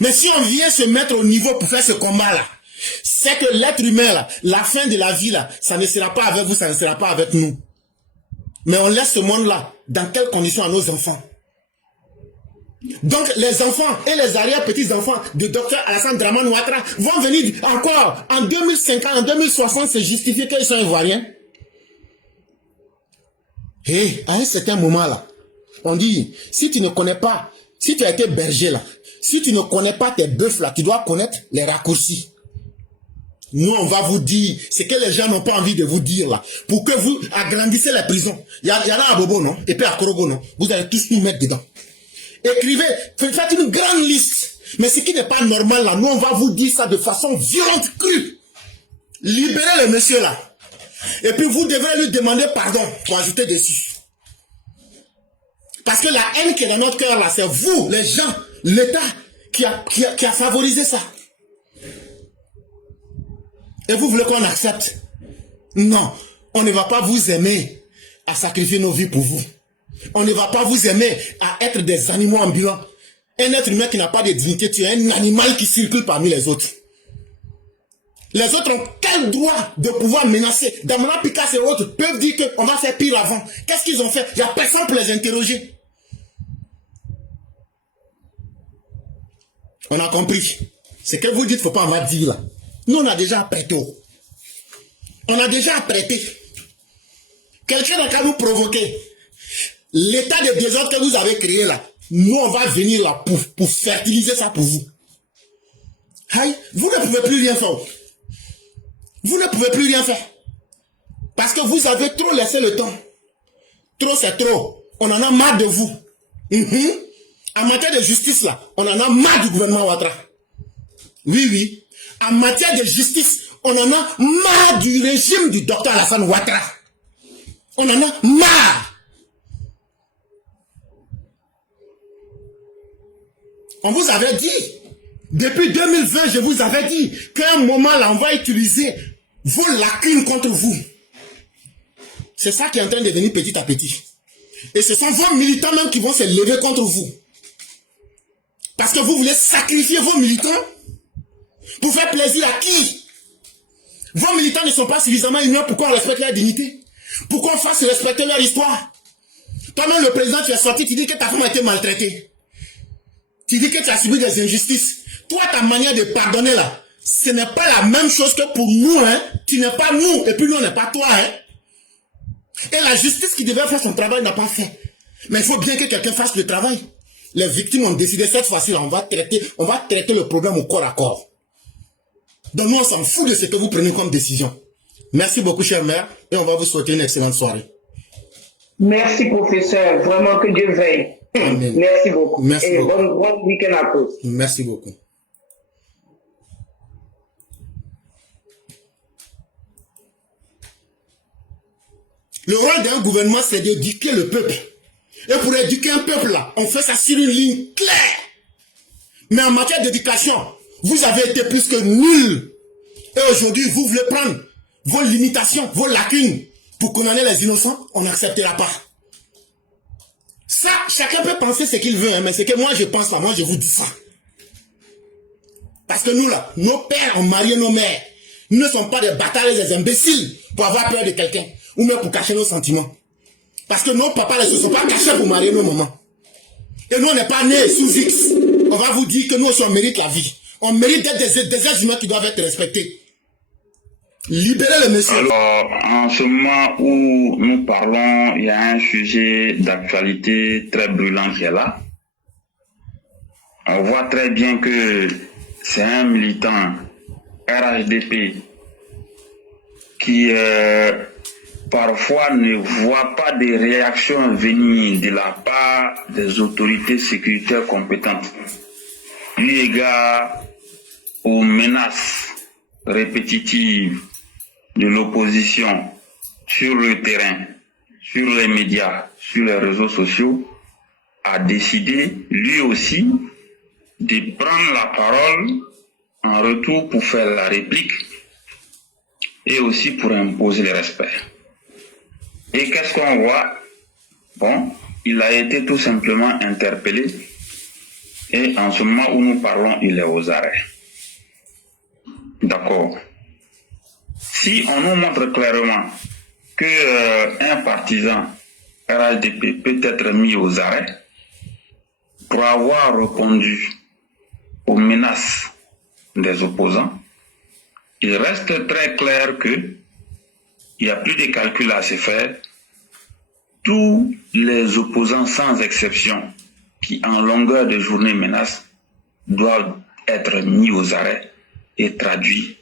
Mais si on vient se mettre au niveau pour faire ce combat-là, c'est que l'être humain, là, la fin de la vie, là, ça ne sera pas avec vous, ça ne sera pas avec nous. Mais on laisse ce monde-là, dans quelles conditions à nos enfants? Donc, les enfants et les arrière-petits-enfants de Dr Alassane Dramane Ouattara vont venir encore, en 2050, en 2060, se justifier qu'ils sont ivoiriens. Et à un certain moment-là, on dit, si tu ne connais pas, si tu as été berger là, si tu ne connais pas tes bœufs là, tu dois connaître les raccourcis. Nous, on va vous dire ce que les gens n'ont pas envie de vous dire là, pour que vous agrandissez les prisons. Il y en a à Bobo, non? Et puis à Korogo, non? Vous allez tous nous mettre dedans. Écrivez, faites une grande liste. Mais ce qui n'est pas normal là, nous, on va vous dire ça de façon violente, crue. Libérez le monsieur là. Et puis vous devrez lui demander pardon pour ajouter dessus. Parce que la haine qui est dans notre cœur là, c'est vous, les gens, l'État, qui a favorisé ça. Et vous voulez qu'on accepte? Non, on ne va pas vous aimer à sacrifier nos vies pour vous. On ne va pas vous aimer à être des animaux ambulants. Un être humain qui n'a pas de dignité, tu es un animal qui circule parmi les autres. Les autres ont quel droit de pouvoir menacer? Damana Picasso et autres peuvent dire qu'on va faire pire avant. Qu'est-ce qu'ils ont fait? Il n'y a personne pour les interroger. On a compris. Ce que vous dites, il ne faut pas en va dire là. Nous, on a déjà apprêté. On a déjà apprêté. Quelqu'un n'a qu'à nous provoquer. L'état de désordre que vous avez créé là, nous, on va venir là pour fertiliser ça pour vous. Aïe, vous ne pouvez plus rien faire. Vous ne pouvez plus rien faire. Parce que vous avez trop laissé le temps. Trop, c'est trop. On en a marre de vous. En matière de justice, là, on en a marre du gouvernement Ouattara. Oui, oui. En matière de justice, on en a marre du régime du docteur Alassane Ouattara. On en a marre. On vous avait dit, depuis 2020, je vous avais dit qu'à un moment là, on va utiliser vos lacunes contre vous. C'est ça qui est en train de devenir petit à petit. Et ce sont vos militants même qui vont se lever contre vous. Parce que vous voulez sacrifier vos militants pour faire plaisir à qui? Vos militants ne sont pas suffisamment ignorants pour qu'on respecte leur dignité. Pour qu'on fasse respecter leur histoire. Toi-même, le président, tu es sorti, tu dis que ta femme a été maltraitée. Tu dis que tu as subi des injustices. Toi, ta manière de pardonner là, ce n'est pas la même chose que pour nous, hein. Tu n'es pas nous, et puis nous, on n'est pas toi, hein. Et la justice qui devait faire son travail n'a pas fait. Mais il faut bien que quelqu'un fasse le travail. Les victimes ont décidé cette fois-ci, on va traiter le problème au corps à corps. Donc nous, on s'en fout de ce que vous prenez comme décision. Merci beaucoup, chère mère, et on va vous souhaiter une excellente soirée. Merci, professeur. Vraiment que Dieu veille. Amen. Merci beaucoup. Merci et beaucoup. bon week-end à tous. Merci beaucoup. Le rôle d'un gouvernement, c'est d'éduquer le peuple. Et pour éduquer un peuple, là, on fait ça sur une ligne claire. Mais en matière d'éducation, vous avez été plus que nul. Et aujourd'hui, vous voulez prendre vos limitations, vos lacunes pour condamner les innocents, on n'acceptera pas. Ça, chacun peut penser ce qu'il veut, hein, mais c'est que moi je pense là, moi je vous dis ça. Parce que nous là, nos pères ont marié nos mères. Nous ne sommes pas des bâtards et des imbéciles pour avoir peur de quelqu'un, ou même pour cacher nos sentiments. Parce que nos papas ne se sont pas cachés pour marier nos mamans. Et nous on n'est pas nés sous X. On va vous dire que nous aussi on mérite la vie. On mérite d'être des êtres humains qui doivent être respectés. Libérez le monsieur. Alors, en ce moment où nous parlons, il y a un sujet d'actualité très brûlant qui est là. On voit très bien que c'est un militant RHDP qui parfois ne voit pas de réactions venir de la part des autorités sécuritaires compétentes. Eu égard aux menaces répétitives de l'opposition sur le terrain, sur les médias, sur les réseaux sociaux, a décidé lui aussi de prendre la parole en retour pour faire la réplique et aussi pour imposer le respect. Et qu'est-ce qu'on voit? Bon, il a été tout simplement interpellé et en ce moment où nous parlons, il est aux arrêts. D'accord. Si on nous montre clairement qu'un partisan RHDP peut être mis aux arrêts pour avoir répondu aux menaces des opposants, il reste très clair que il n'y a plus de calcul à se faire. Tous les opposants sans exception qui en longueur de journée menacent doivent être mis aux arrêts et traduits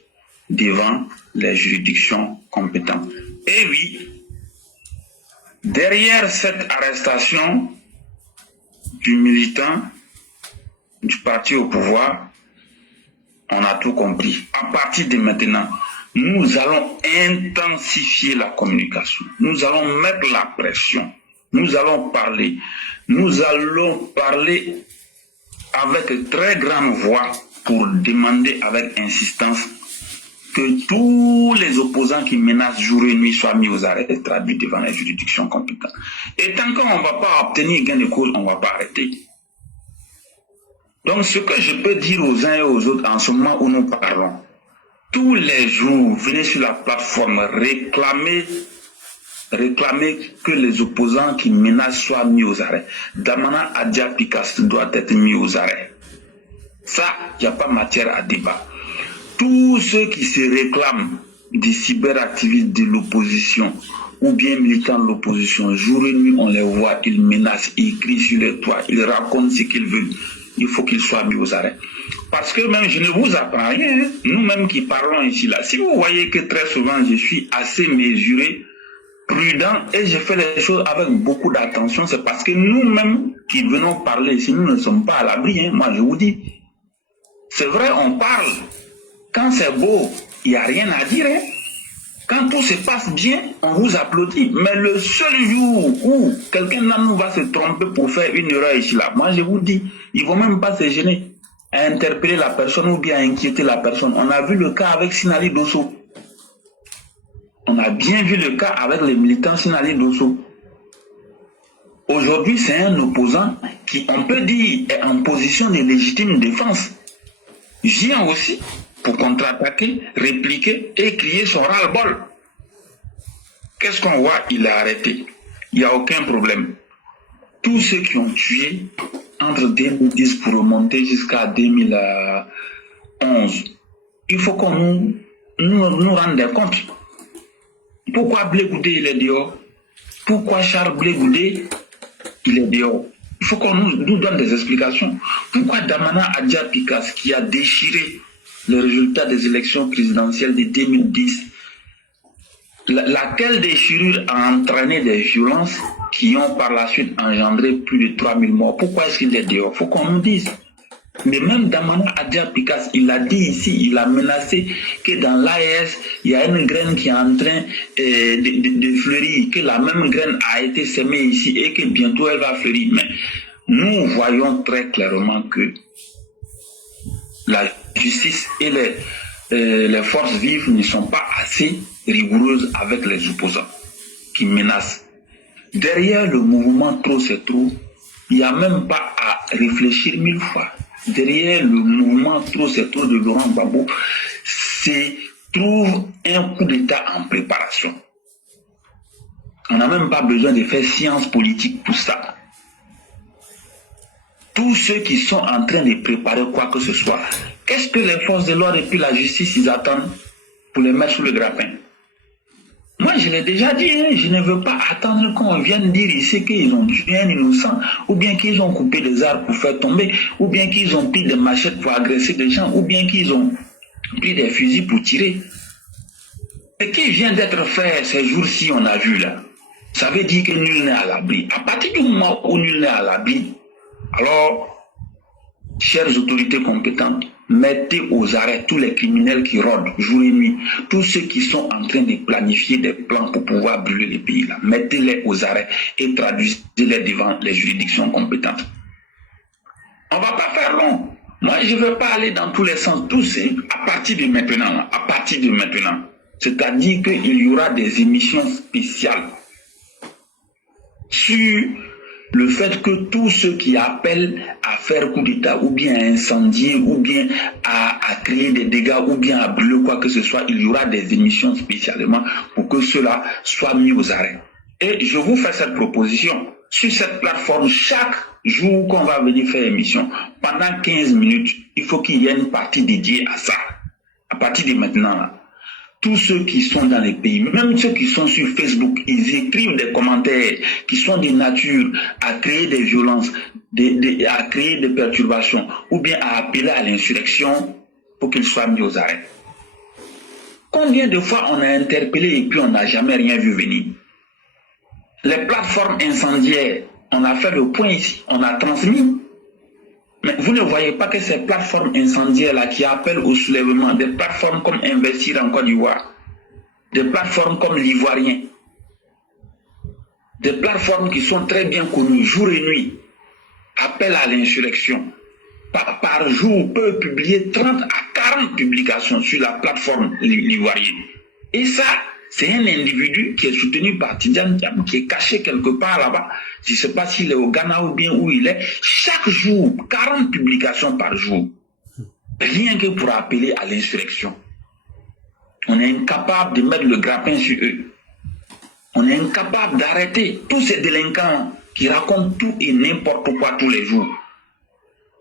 devant les juridictions compétentes. Et oui, derrière cette arrestation du militant du parti au pouvoir, on a tout compris. À partir de maintenant, nous allons intensifier la communication. Nous allons mettre la pression. Nous allons parler. Nous allons parler avec très grande voix pour demander avec insistance que tous les opposants qui menacent jour et nuit soient mis aux arrêts et traduits devant les juridictions compétentes. Et tant qu'on ne va pas obtenir gain de cause, on ne va pas arrêter. Donc ce que je peux dire aux uns et aux autres en ce moment où nous parlons, tous les jours, venez sur la plateforme, réclamer que les opposants qui menacent soient mis aux arrêts. Damana Adja Pikas doit être mis aux arrêts. Ça, il n'y a pas matière à débat. Tous ceux qui se réclament des cyberactivistes de l'opposition ou bien militants de l'opposition, jour et nuit, on les voit, ils menacent, ils crient sur les toits, ils racontent ce qu'ils veulent. Il faut qu'ils soient mis aux arrêts. Parce que même, je ne vous apprends rien, hein. Nous-mêmes qui parlons ici, là, si vous voyez que très souvent, je suis assez mesuré, prudent, et je fais les choses avec beaucoup d'attention, c'est parce que nous-mêmes qui venons parler ici, nous ne sommes pas à l'abri, hein. Moi, je vous dis. C'est vrai, on parle. Quand c'est beau, il n'y a rien à dire, hein. Quand tout se passe bien, on vous applaudit. Mais le seul jour où quelqu'un d'entre nous va se tromper pour faire une erreur ici, là, moi je vous dis, ils ne vont même pas se gêner à interpeller la personne ou bien à inquiéter la personne. On a vu le cas avec Sinali Dosso. On a bien vu le cas avec les militants Sinali Dosso. Aujourd'hui, c'est un opposant qui, on peut dire, est en position de légitime défense. Vient aussi pour contre-attaquer, répliquer et crier son ras-le-bol. Qu'est-ce qu'on voit? Il est arrêté. Il n'y a aucun problème. Tous ceux qui ont tué entre 2010 pour remonter jusqu'à 2011, il faut qu'on nous rende des comptes. Pourquoi Blé Goudé il est dehors? Pourquoi Charles Blé Goudé il est dehors? Il faut qu'on nous donne des explications. Pourquoi Damana Adja Pikas, qui a déchiré le résultat des élections présidentielles de 2010, laquelle déchirure a entraîné des violences qui ont par la suite engendré plus de 3000 morts. Pourquoi est-ce qu'il est dehors? Il faut qu'on nous dise. Mais même Damana Adja Pikas, il a dit ici, il a menacé que dans l'AES, il y a une graine qui est en train de fleurir, que la même graine a été semée ici et que bientôt elle va fleurir. Mais nous voyons très clairement que la justice et les forces vives ne sont pas assez rigoureuses avec les opposants qui menacent. Derrière le mouvement Trop c'est trop, il n'y a même pas à réfléchir 1000 fois. Derrière le mouvement Trop c'est trop de Laurent Gbagbo, c'est trouve un coup d'État en préparation. On n'a même pas besoin de faire science politique pour ça. Tous ceux qui sont en train de préparer quoi que ce soit, qu'est-ce que les forces de l'ordre et puis la justice ils attendent pour les mettre sous le grappin? Moi je l'ai déjà dit, hein, je ne veux pas attendre qu'on vienne dire ici qu'ils ont tué un innocent, ou bien qu'ils ont coupé des arbres pour faire tomber, ou bien qu'ils ont pris des machettes pour agresser des gens, ou bien qu'ils ont pris des fusils pour tirer. Ce qui vient d'être fait ces jours-ci, on a vu là, ça veut dire que nul n'est à l'abri. À partir du moment où nul n'est à l'abri, alors, chères autorités compétentes, Mettez aux arrêts tous les criminels qui rôdent jour et nuit, tous ceux qui sont en train de planifier des plans pour pouvoir brûler les pays là. Mettez-les aux arrêts et traduisez-les devant les juridictions compétentes. On va pas faire long. Moi, je ne veux pas aller dans tous les sens. Tout c'est à partir de maintenant. À partir de maintenant. C'est-à-dire qu'il y aura des émissions spéciales sur le fait que tous ceux qui appellent à faire coup d'État ou bien à incendier ou bien à créer des dégâts ou bien à brûler quoi que ce soit, il y aura des émissions spécialement pour que cela soit mis aux arrêts. Et je vous fais cette proposition. Sur cette plateforme, chaque jour qu'on va venir faire émission, pendant 15 minutes, il faut qu'il y ait une partie dédiée à ça. À partir de maintenant, là. Tous ceux qui sont dans les pays, même ceux qui sont sur Facebook, ils écrivent des commentaires qui sont de nature à créer des violences, à créer des perturbations, ou bien à appeler à l'insurrection pour qu'ils soient mis aux arrêts. Combien de fois on a interpellé et puis on n'a jamais rien vu venir? Les plateformes incendiaires, on a fait le point ici, on a transmis. Mais vous ne voyez pas que ces plateformes incendiaires-là qui appellent au soulèvement, des plateformes comme Investir en Côte d'Ivoire, des plateformes comme l'Ivoirien, des plateformes qui sont très bien connues, jour et nuit, appellent à l'insurrection. Par jour, peut publier 30 à 40 publications sur la plateforme l'Ivoirienne. Et ça, c'est un individu qui est soutenu par Tidjane Thiam, qui est caché quelque part là-bas. Je ne sais pas s'il est au Ghana ou bien où il est. Chaque jour, 40 publications par jour. Rien que pour appeler à l'insurrection. On est incapable de mettre le grappin sur eux. On est incapable d'arrêter tous ces délinquants qui racontent tout et n'importe quoi tous les jours.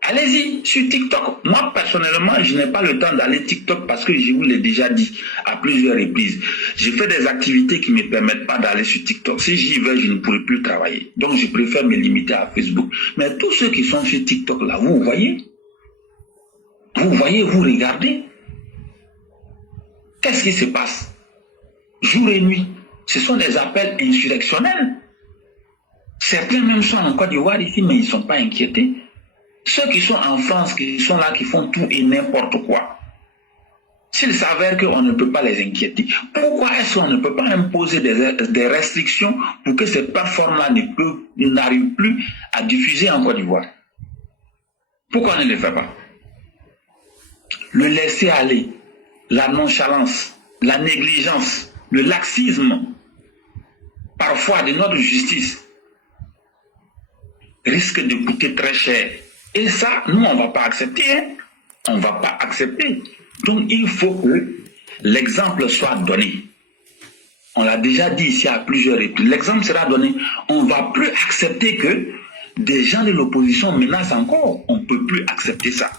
Allez-y sur TikTok. Moi, personnellement, je n'ai pas le temps d'aller TikTok parce que je vous l'ai déjà dit à plusieurs reprises. J'ai fait des activités qui ne me permettent pas d'aller sur TikTok. Si j'y vais, je ne pourrai plus travailler. Donc, je préfère me limiter à Facebook. Mais tous ceux qui sont sur TikTok, là, vous voyez, vous regardez. Qu'est-ce qui se passe? Jour et nuit. Ce sont des appels insurrectionnels. Certains même sont en Côte d'Ivoire ici, mais ils ne sont pas inquiétés. Ceux qui sont en France, qui sont là, qui font tout et n'importe quoi, s'il s'avère qu'on ne peut pas les inquiéter, pourquoi est-ce qu'on ne peut pas imposer des restrictions pour que ces plateformes-là n'arrivent plus à diffuser en Côte d'Ivoire? Pourquoi on ne le fait pas? Le laisser aller, la nonchalance, la négligence, le laxisme, parfois de notre justice, risque de coûter très cher. Et ça, nous, on ne va pas accepter. Hein? On ne va pas accepter. Donc, il faut que l'exemple soit donné. On l'a déjà dit ici à plusieurs reprises. L'exemple sera donné. On ne va plus accepter que des gens de l'opposition menacent encore. On ne peut plus accepter ça.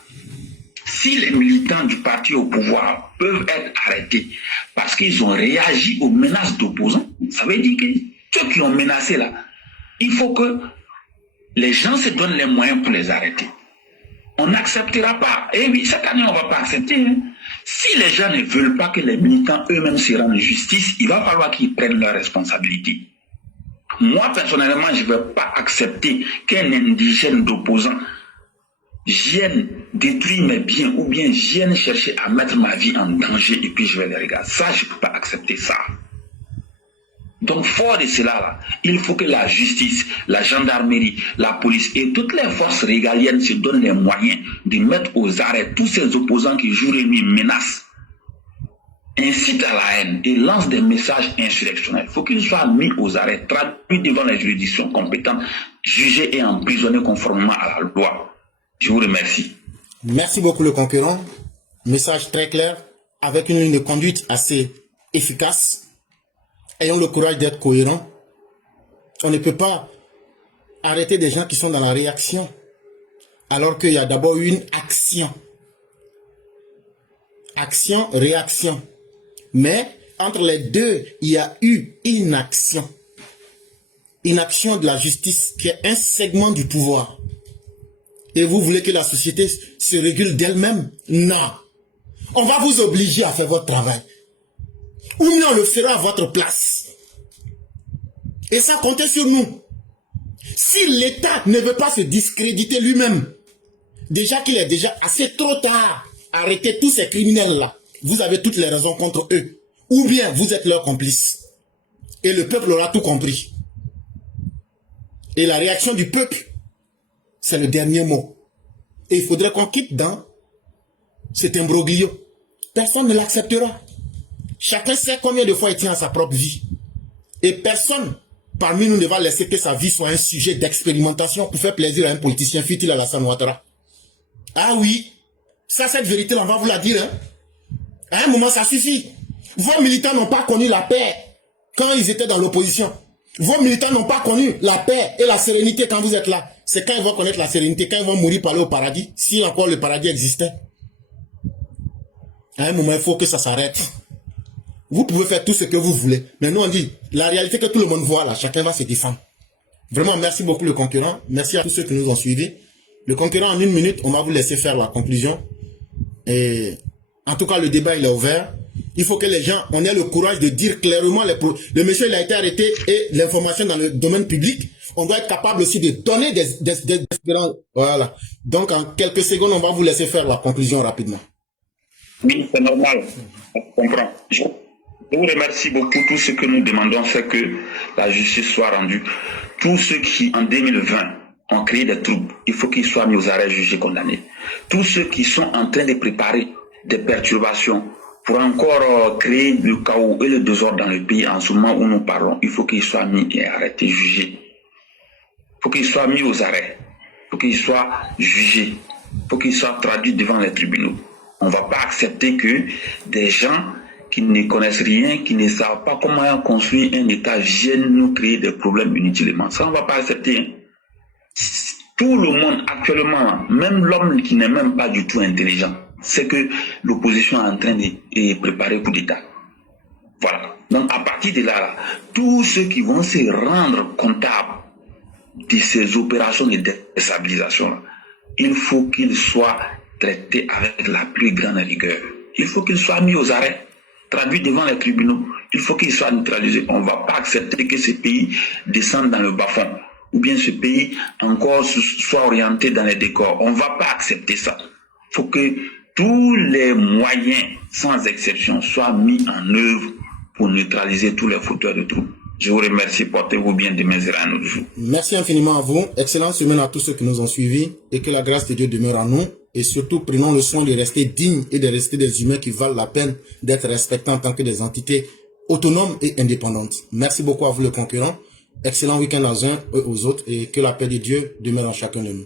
Si les militants du parti au pouvoir peuvent être arrêtés parce qu'ils ont réagi aux menaces d'opposants, ça veut dire que ceux qui ont menacé là, il faut que les gens se donnent les moyens pour les arrêter. On n'acceptera pas. Et oui, cette année, on ne va pas accepter. Hein. Si les gens ne veulent pas que les militants eux-mêmes se rendent justice, il va falloir qu'ils prennent leurs responsabilités. Moi, personnellement, je ne vais pas accepter qu'un indigène d'opposant vienne détruire mes biens ou bien vienne chercher à mettre ma vie en danger et puis je vais les regarder. Ça, je ne peux pas accepter ça. Donc, fort de cela, là, il faut que la justice, la gendarmerie, la police et toutes les forces régaliennes se donnent les moyens de mettre aux arrêts tous ces opposants qui jour et nuit menacent, incitent à la haine et lancent des messages insurrectionnels. Il faut qu'ils soient mis aux arrêts, traduits devant les juridictions compétentes, jugés et emprisonnés conformément à la loi. Je vous remercie. Merci beaucoup le concurrent. Message très clair, avec une ligne de conduite assez efficace. Ayons le courage d'être cohérents. On ne peut pas arrêter des gens qui sont dans la réaction, alors qu'il y a d'abord une action. Action, réaction. Mais entre les deux, il y a eu inaction. Inaction de la justice, qui est un segment du pouvoir. Et vous voulez que la société se régule d'elle-même? Non. On va vous obliger à faire votre travail. Ou bien on le fera à votre place. Et ça, comptez sur nous. Si l'État ne veut pas se discréditer lui-même, déjà qu'il est déjà assez trop tard arrêter tous ces criminels-là. Vous avez toutes les raisons contre eux. Ou bien vous êtes leurs complices. Et le peuple aura tout compris. Et la réaction du peuple, c'est le dernier mot. Et il faudrait qu'on quitte dans cet imbroglio. Personne ne l'acceptera. Chacun sait combien de fois il tient à sa propre vie. Et personne parmi nous ne va laisser que sa vie soit un sujet d'expérimentation pour faire plaisir à un politicien, fut-il Alassane Ouattara. Ah oui, ça, cette vérité-là, on va vous la dire. Hein. À un moment, ça suffit. Vos militants n'ont pas connu la paix quand ils étaient dans l'opposition. Vos militants n'ont pas connu la paix et la sérénité quand vous êtes là. C'est quand ils vont connaître la sérénité, quand ils vont mourir pour aller au paradis, si encore le paradis existait. À un moment, il faut que ça s'arrête. Vous pouvez faire tout ce que vous voulez. Mais nous, on dit, la réalité que tout le monde voit là, chacun va se défendre. Vraiment, merci beaucoup le concurrent. Merci à tous ceux qui nous ont suivis. Le concurrent, en 1 minute, on va vous laisser faire la conclusion. Et en tout cas, le débat, il est ouvert. Il faut que les gens, on ait le courage de dire clairement, le monsieur, il a été arrêté et l'information dans le domaine public. On doit être capable aussi de donner des voilà. Donc, en quelques secondes, on va vous laisser faire la conclusion rapidement. Oui, c'est normal. On comprend. Je vous remercie beaucoup. Tout ce que nous demandons, c'est que la justice soit rendue. Tous ceux qui, en 2020, ont créé des troubles, il faut qu'ils soient mis aux arrêts, jugés, condamnés. Tous ceux qui sont en train de préparer des perturbations pour encore créer le chaos et le désordre dans le pays en ce moment où nous parlons, il faut qu'ils soient mis et arrêtés, jugés. Il faut qu'ils soient mis aux arrêts. Il faut qu'ils soient jugés. Il faut qu'ils soient traduits devant les tribunaux. On ne va pas accepter que des gens qui ne connaissent rien, qui ne savent pas comment construire un État, viennent nous créer des problèmes inutilement. Ça, on ne va pas accepter. Hein. Tout le monde actuellement, même l'homme qui n'est même pas du tout intelligent, c'est que l'opposition est en train de préparer coup d'État. Voilà. Donc à partir de là, tous ceux qui vont se rendre comptables de ces opérations de déstabilisation, il faut qu'ils soient traités avec la plus grande rigueur. Il faut qu'ils soient mis aux arrêts, traduits devant les tribunaux. Il faut qu'ils soient neutralisés. On ne va pas accepter que ce pays descende dans le bas-fond, ou bien ce pays encore soit orienté dans les décors. On ne va pas accepter ça. Il faut que tous les moyens, sans exception, soient mis en œuvre pour neutraliser tous les fauteurs de troubles. Je vous remercie, portez-vous bien, demain sera un autre jour. Merci infiniment à vous. Excellente semaine à tous ceux qui nous ont suivis et que la grâce de Dieu demeure en nous. Et surtout, prenons le soin de rester dignes et de rester des humains qui valent la peine d'être respectés en tant que des entités autonomes et indépendantes. Merci beaucoup à vous le concurrent. Excellent week-end aux uns et aux autres et que la paix de Dieu demeure en chacun de nous.